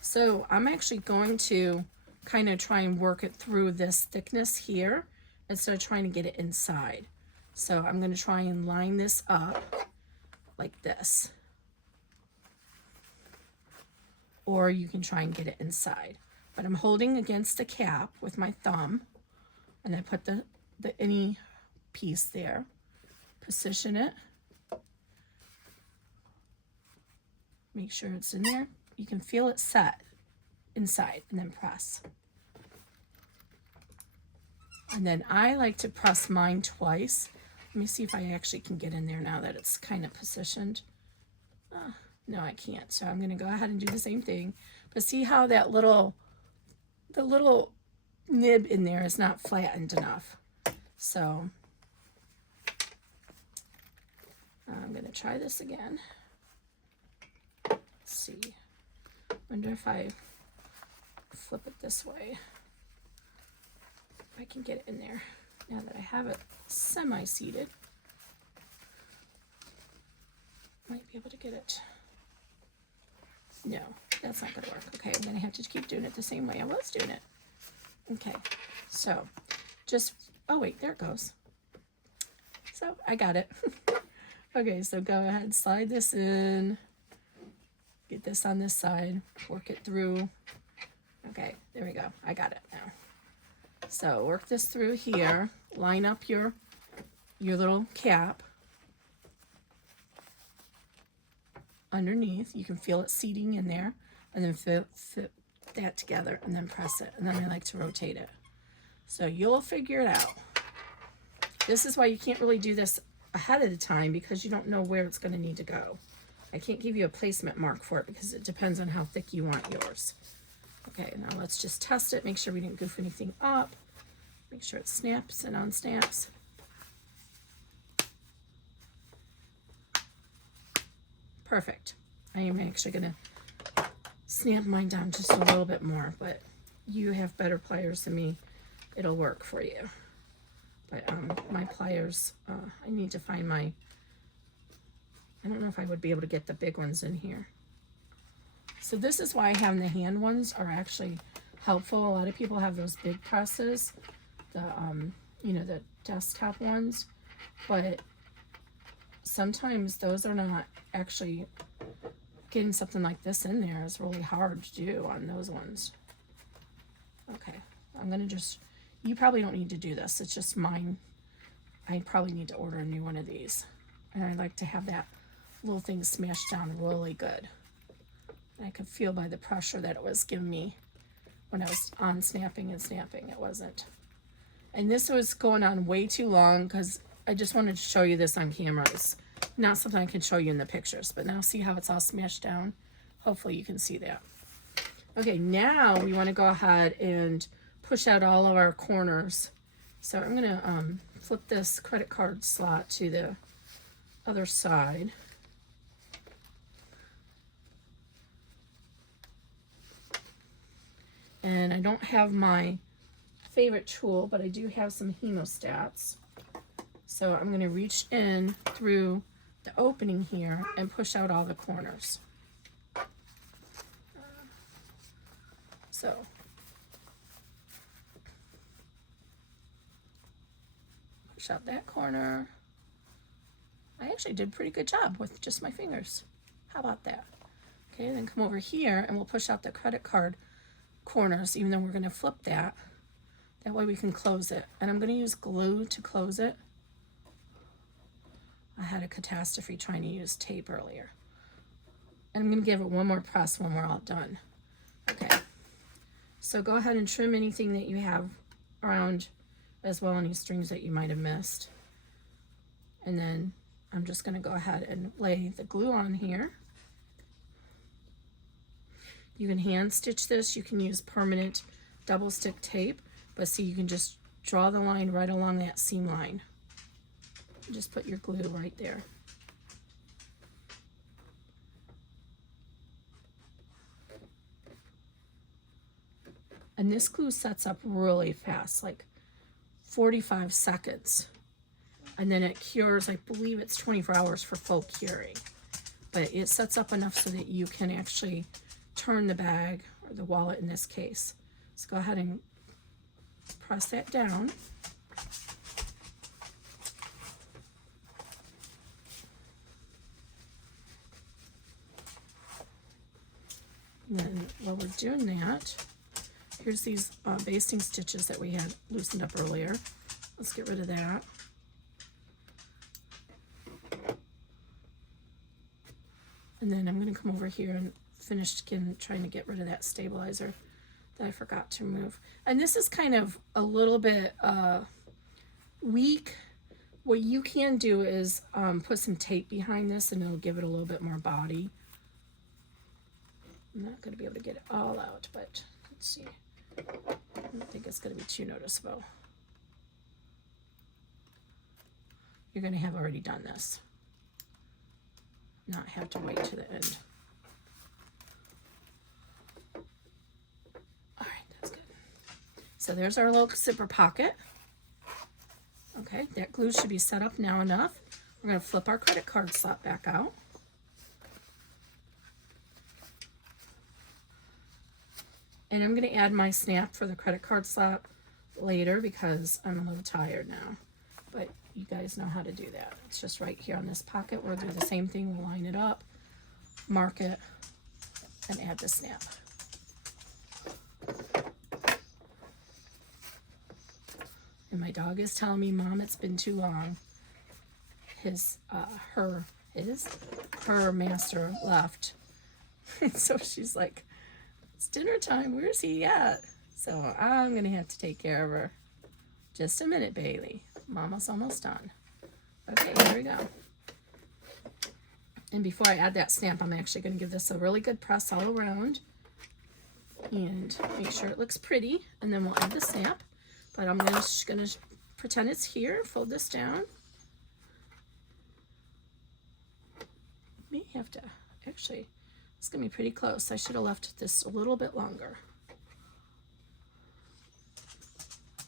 So I'm actually going to kind of try and work it through this thickness here instead of trying to get it inside. So I'm going to try and line this up like this. Or you can try and get it inside. But I'm holding against the cap with my thumb, and I put the any piece there, position it, make sure it's in there. You can feel it set inside, and then press. And then I like to press mine twice. Let me see if I actually can get in there now that it's kind of positioned. No, I can't. So I'm going to go ahead and do the same thing. But see how that the little nib in there is not flattened enough. So I'm going to try this again. Let's see. Wonder if I flip it this way, if I can get it in there. Now that I have it semi-seated, might be able to get it. No, that's not going to work. Okay, I'm going to have to keep doing it the same way I was doing it. Okay, so just, oh wait, there it goes. So I got it. Okay, so go ahead, slide this in. Get this on this side, work it through. Okay, there we go. I got it now. So work this through here. Line up your little cap underneath. You can feel it seating in there, and then fit that together, and then press it. And then I like to rotate it. So you'll figure it out. This is why you can't really do this ahead of the time, because you don't know where it's going to need to go. I can't give you a placement mark for it because it depends on how thick you want yours. Okay, now let's just test it, make sure we didn't goof anything up. Make sure it snaps and unsnaps. Perfect. I am actually going to snap mine down just a little bit more, but you have better pliers than me. It'll work for you. But my pliers, I need to find my, I don't know if I would be able to get the big ones in here. So this is why having the hand ones are actually helpful. A lot of people have those big presses, the the desktop ones, but sometimes those are not actually, getting something like this in there is really hard to do on those ones. Okay, I'm gonna just, you probably don't need to do this, it's just mine. I probably need to order a new one of these, and I like to have that little thing smashed down really good. I could feel by the pressure that it was giving me when I was on snapping and snapping. It wasn't. And this was going on way too long because I just wanted to show you this on camera. It's not something I can show you in the pictures, but now see how it's all smashed down? Hopefully you can see that. Okay, now we want to go ahead and push out all of our corners. So I'm going to flip this credit card slot to the other side. And I don't have my favorite tool, but I do have some hemostats. So I'm going to reach in through the opening here and push out all the corners. So push out that corner. I actually did a pretty good job with just my fingers. How about that? Okay, then come over here and we'll push out the credit card corners, even though we're going to flip that. That way we can close it. And I'm going to use glue to close it. I had a catastrophe trying to use tape earlier. And I'm going to give it one more press when we're all done. Okay. So go ahead and trim anything that you have around, as well any strings that you might have missed. And then I'm just going to go ahead and lay the glue on here. You can hand stitch this. You can use permanent double stick tape, but see, you can just draw the line right along that seam line. Just put your glue right there. And this glue sets up really fast, like 45 seconds. And then it cures, I believe it's 24 hours for full curing. But it sets up enough so that you can actually turn the bag, or the wallet in this case. So go ahead and press that down. And then while we're doing that, here's these basting stitches that we had loosened up earlier. Let's get rid of that. And then I'm going to come over here and finish trying to get rid of that stabilizer that I forgot to remove. And this is kind of a little bit weak. What you can do is put some tape behind this and it'll give it a little bit more body. I'm not going to be able to get it all out, but let's see. I don't think it's going to be too noticeable. You're going to have already done this. Not have to wait to the end. All right, that's good. So there's our little zipper pocket. Okay, that glue should be set up now enough. We're going to flip our credit card slot back out. And I'm going to add my snap for the credit card slot later because I'm a little tired now. But you guys know how to do that. It's just right here on this pocket. We'll do the same thing. We'll line it up, mark it, and add the snap. And my dog is telling me, Mom, it's been too long. Her master left. So she's like, it's dinner time. Where's he at? So I'm going to have to take care of her. Just a minute, Bailey. Mama's almost done. Okay, here we go. And before I add that snap, I'm actually going to give this a really good press all around and make sure it looks pretty. And then we'll add the snap. But I'm just going to pretend it's here. Fold this down. May have to, actually, it's going to be pretty close. I should have left this a little bit longer.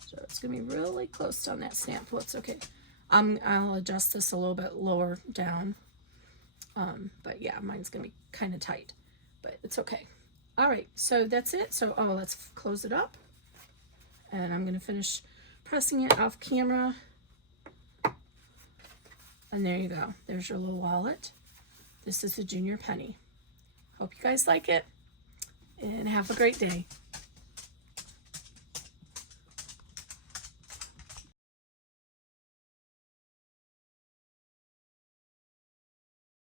So it's going to be really close on that snap. Well, it's okay. I'll adjust this a little bit lower down. But yeah, mine's going to be kind of tight. But it's okay. All right, so that's it. So, let's close it up. And I'm going to finish pressing it off camera. And there you go. There's your little wallet. This is a junior penny. Hope you guys like it. And have a great day.